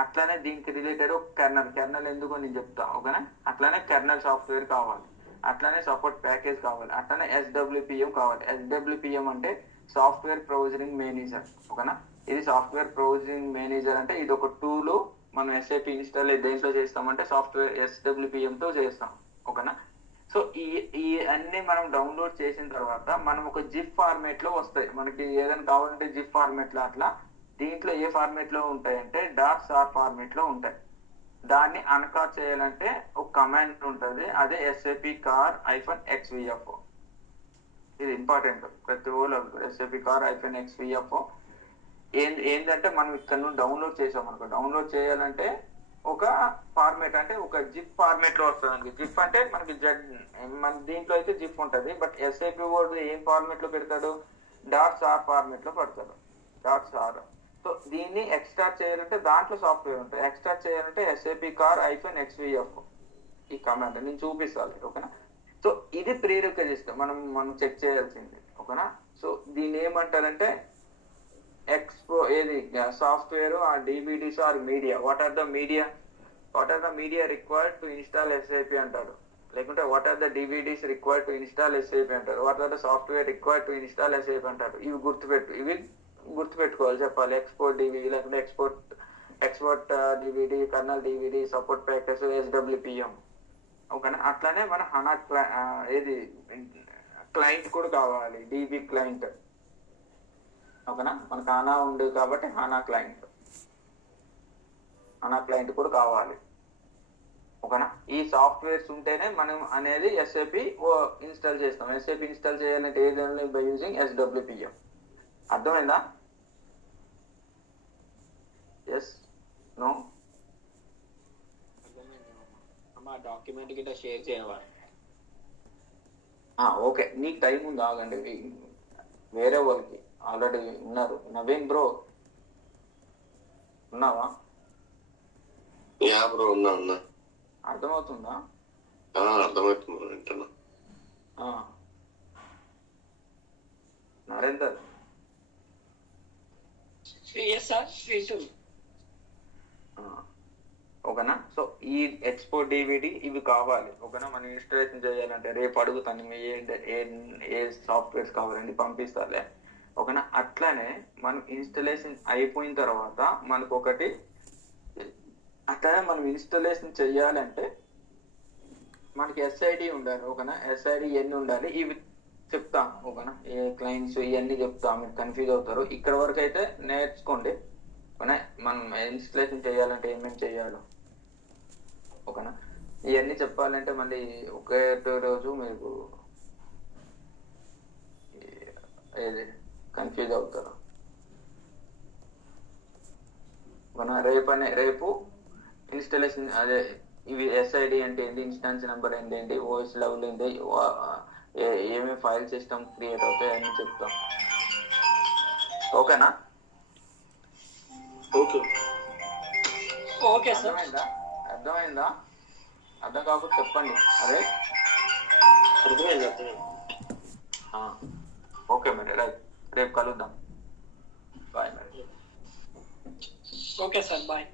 అట్లానే దీనికి రిలేటెడ్ ఒక కెర్నల్ ఎందుకో నేను చెప్తా. ఓకేనా. అట్లానే కెర్నల్ సాఫ్ట్వేర్ కావాలి, అట్లానే సపోర్ట్ ప్యాకేజ్ కావాలి, అట్లానే SWPM కావాలి. SWPM అంటే సాఫ్ట్వేర్ ప్రొవిజనింగ్ మేనేజర్. ఓకేనా. ఇది సాఫ్ట్వేర్ ప్రొవిజనింగ్ మేనేజర్ అంటే ఇది ఒక టూల్. మనం SAP ఇన్స్టాల్ దేంట్లో చేస్తామంటే సాఫ్ట్వేర్ SWPM తో చేస్తాం. ఓకేనా. సో ఈ అన్ని మనం డౌన్లోడ్ చేసిన తర్వాత మనం ఒక జిప్ ఫార్మేట్ లో వస్తాయి. మనకి ఏదైనా కావాలంటే జిప్ ఫార్మేట్ లో అట్లా దీంట్లో ఏ ఫార్మేట్ లో ఉంటాయంటే .sar ఫార్మేట్ లో ఉంటాయి. దాన్ని అన్కార్ చేయాలంటే ఒక కమాండ్ ఉంటుంది, అదే SAP car-xvf. ఇది ఇంపార్టెంట్ ప్రతి ఓళ్ళు SAP car-xvf ఏంటంటే మనం ఇక్కడ నుండి డౌన్లోడ్ చేసాం అనుకో, డౌన్లోడ్ చేయాలంటే ఒక ఫార్మేట్ అంటే ఒక జిప్ ఫార్మేట్ లో వస్తుంది. జిప్ అంటే మనకి మన దీంట్లో అయితే జిప్ ఉంటుంది, బట్ SAP వర్డ్ ఏం ఫార్మేట్ లో పెడతాడు, .sar ఫార్మేట్ లో పెడతాడు. .sar. సో దీన్ని ఎక్స్ట్రాక్ట్ చేయాలంటే దాంట్లో సాఫ్ట్వేర్ ఉంటుంది, ఎక్స్ట్రాక్ట్ చేయాలంటే SAP car-xvf ఈ కమాండ్ నేను చూపిస్తాను. ఓకేనా. సో ఇది ప్రీ రిక్విజిస్ట్ మనం చెక్ చేయాల్సింది. ఓకేనా. సో దీన్ని ఏమంటారంటే ఏది software or DVDs or media. What are the media required to install SAP అంటాడు, లేకుంటే what are the DVDs required to install SAP అంటారు, what are the software required to install SAP అంటారు. ఇవి గుర్తుపెట్టుకోవాలి చెప్పాలి. ఎక్స్పోర్ట్ డివిడి లేకుంటే export DVD, kernel DVD, support package, SWPM. ఓకేనా. అట్లానే మన హనా ఏది క్లయింట్ కూడా కావాలి, DB క్లయింట్. ఓకేనా. మనకు హానా ఉంది కాబట్టి హానా క్లయింట్ కూడా కావాలి. ఓకేనా. ఈ సాఫ్ట్వేర్స్ ఉంటేనే మనం అనేది SAP ఇన్స్టాల్ చేస్తాం. SAP ఇన్స్టాల్ చేయాలంటే ఏదైనా బై యూజింగ్ SWPM. అర్థమైందా? Yes, no? డాక్యుమెంట్ గిట్లా షేర్ చేయవాలి. ఓకే, నీకు టైం ఉంది, ఆగండి. వేరే వాళ్ళకి ఆల్రెడీ ఉన్నారు. నవీన్ బ్రో ఉన్నావా? యా బ్రో, ఉన్నా. అర్థమవుతుందా? అర్థమవుతుంది వింటున్నా. ఆ. నరేందర్ ఓకేనా? సో ఈ ఎక్స్పో డివిడి ఇవి కావాలి ఓకేనా. మనం ఇన్స్టాలేషన్ చేయాలంటే రేపు అడుగుతాను ఏ సాఫ్ట్వేర్స్ కావాలండి పంపిస్తాలే ఓకేనా. అట్లానే మనం ఇన్స్టాలేషన్ అయిపోయిన తర్వాత మనకు ఒకటి అట్లానే మనం ఇన్స్టాలేషన్ చెయ్యాలంటే మనకి ఎస్ఐడి ఉండాలి ఓకేనా. ఎస్ఐడి ఎన్ని ఉండాలి ఇవి చెప్తాం ఓకేనా. ఏ క్లయింట్స్ ఇవన్నీ చెప్తాం, మీరు కన్ఫ్యూజ్ అవుతారు. ఇక్కడ వరకు అయితే నేర్చుకోండి ఓకేనా. మనం ఇన్స్టాలేషన్ చేయాలంటే ఏమేమి చేయాలో ఓకేనా. ఇవన్నీ చెప్పాలంటే మళ్ళీ ఒకే రోజు మీకు ఏది కన్ఫ్యూజ్ అవుతారు ఓకేనా. రేపు ఇన్స్టాలేషన్ అదే ఇవి ఎస్ఐడి అంటే ఏంటి, ఇన్స్టాన్స్ నెంబర్ ఏంటి, ఓఎస్ లెవెల్ ఏంటి, ఏమేమి ఫైల్ సిస్టమ్ క్రియేట్ అవుతాయి అన్ని చెప్తాం ఓకేనా. Okay sir. అర్థమైందా? అర్థం కాకపోతే చెప్పండి. అదే ఓకే మరి రేపు కలుద్దాం. బాయ్ మరి. Okay sir, bye.